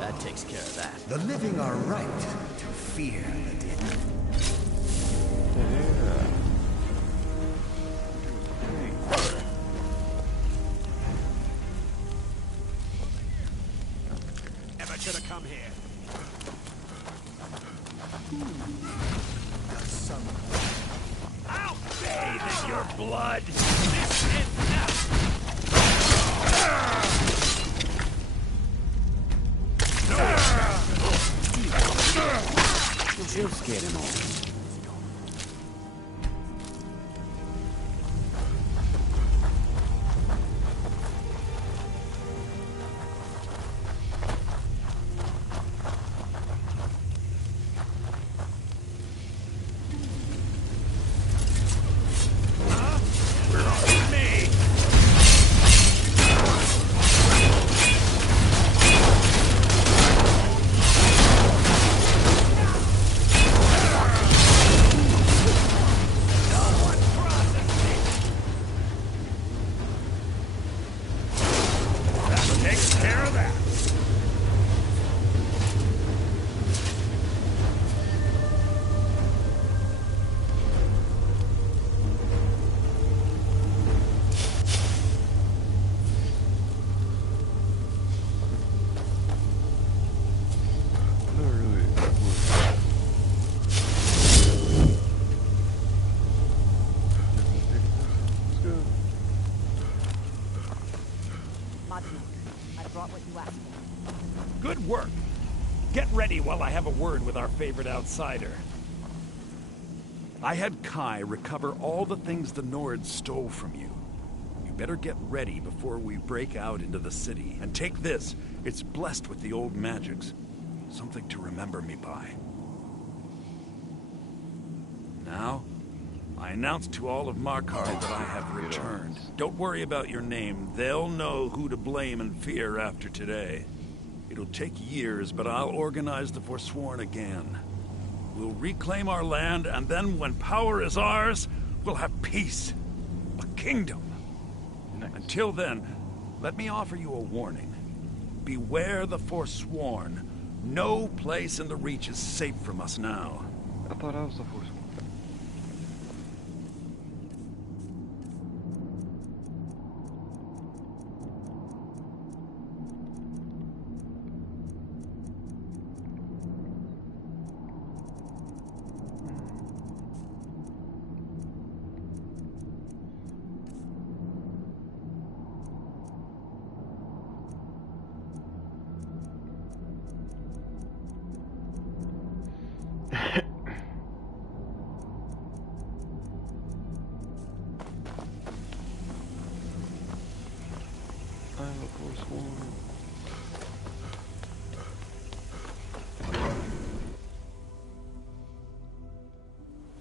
That takes care of that. The living are right to fear the dead. Never should have come here. I'll bathe in your blood! This ends now! She'll scare him off. Good work. Get ready while I have a word with our favorite outsider. I had Kai recover all the things the Nords stole from you. You better get ready before we break out into the city. And take this. It's blessed with the old magics. Something to remember me by. Now, I announce to all of Markarth that I have returned. Don't worry about your name. They'll know who to blame and fear after today. It'll take years, but I'll organize the Forsworn again. We'll reclaim our land, and then when power is ours, we'll have peace. A kingdom. Nice. Until then, let me offer you a warning. Beware the Forsworn. No place in the Reach is safe from us now. I thought I was the Forsworn.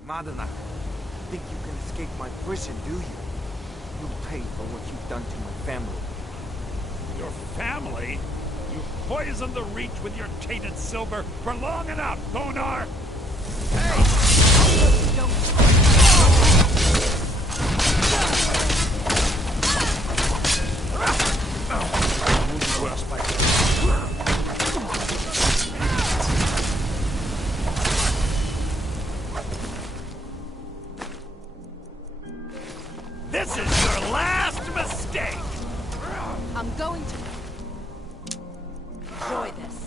Madana, think you can escape my prison, do you? You'll pay for what you've done to my family. Your family? You poisoned the Reach with your tainted silver for long enough, Bonar! West by This is your last mistake! I'm going to enjoy this.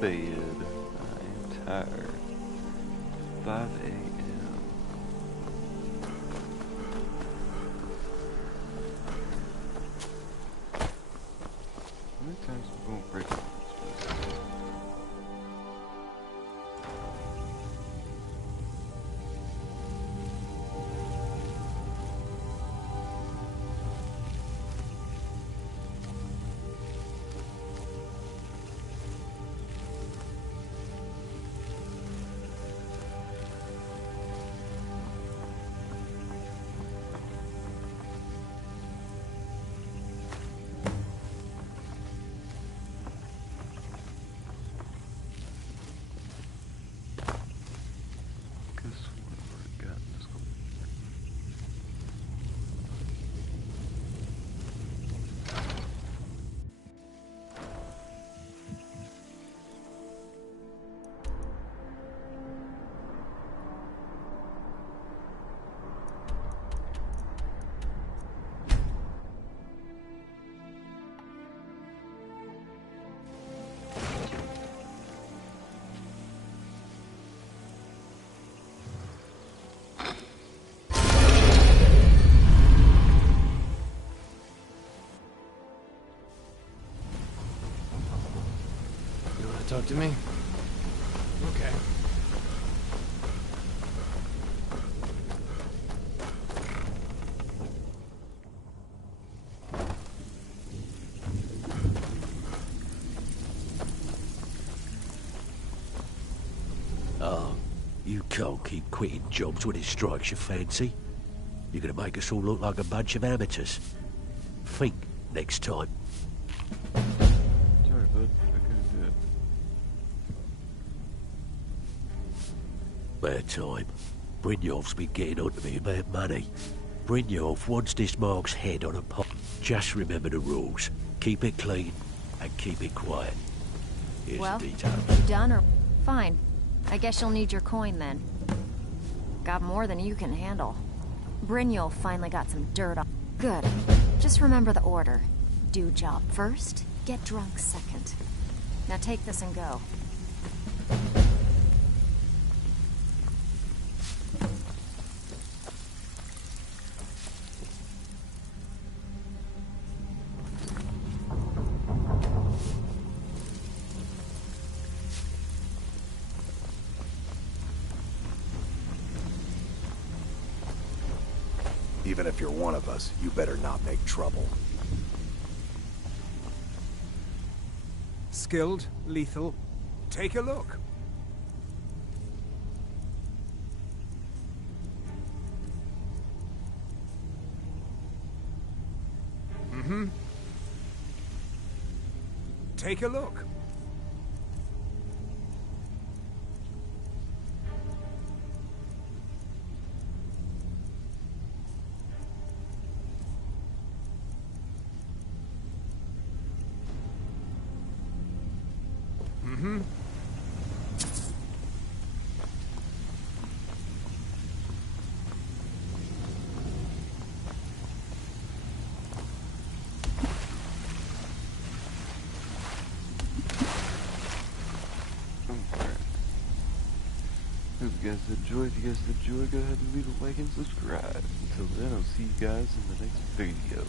Bed. I am tired. 5 a.m. How many times are we going to break up this place? Talk to me? Okay. Oh, you can't keep quitting jobs when it strikes your fancy. You're gonna make us all look like a bunch of amateurs. Think next time. Sorry, bud. I couldn't do it. about time. Brynjolf's been getting on to me about money. Brynjolf wants this Mark's head on a pot. Just remember the rules. Keep it clean and keep it quiet. Here's Well, the details. you done or... Fine. I guess you'll need your coin then. Got more than you can handle. Brynjolf finally got some dirt on... Good. Just remember the order. Do job first, get drunk second. Now take this and go. Even if you're one of us, you better not make trouble. Skilled, lethal. Take a look. Mm-hmm. Take a look. Mm-hmm. Hope you guys enjoyed. If you guys enjoyed, go ahead and leave a like and subscribe. Until then, I'll see you guys in the next video.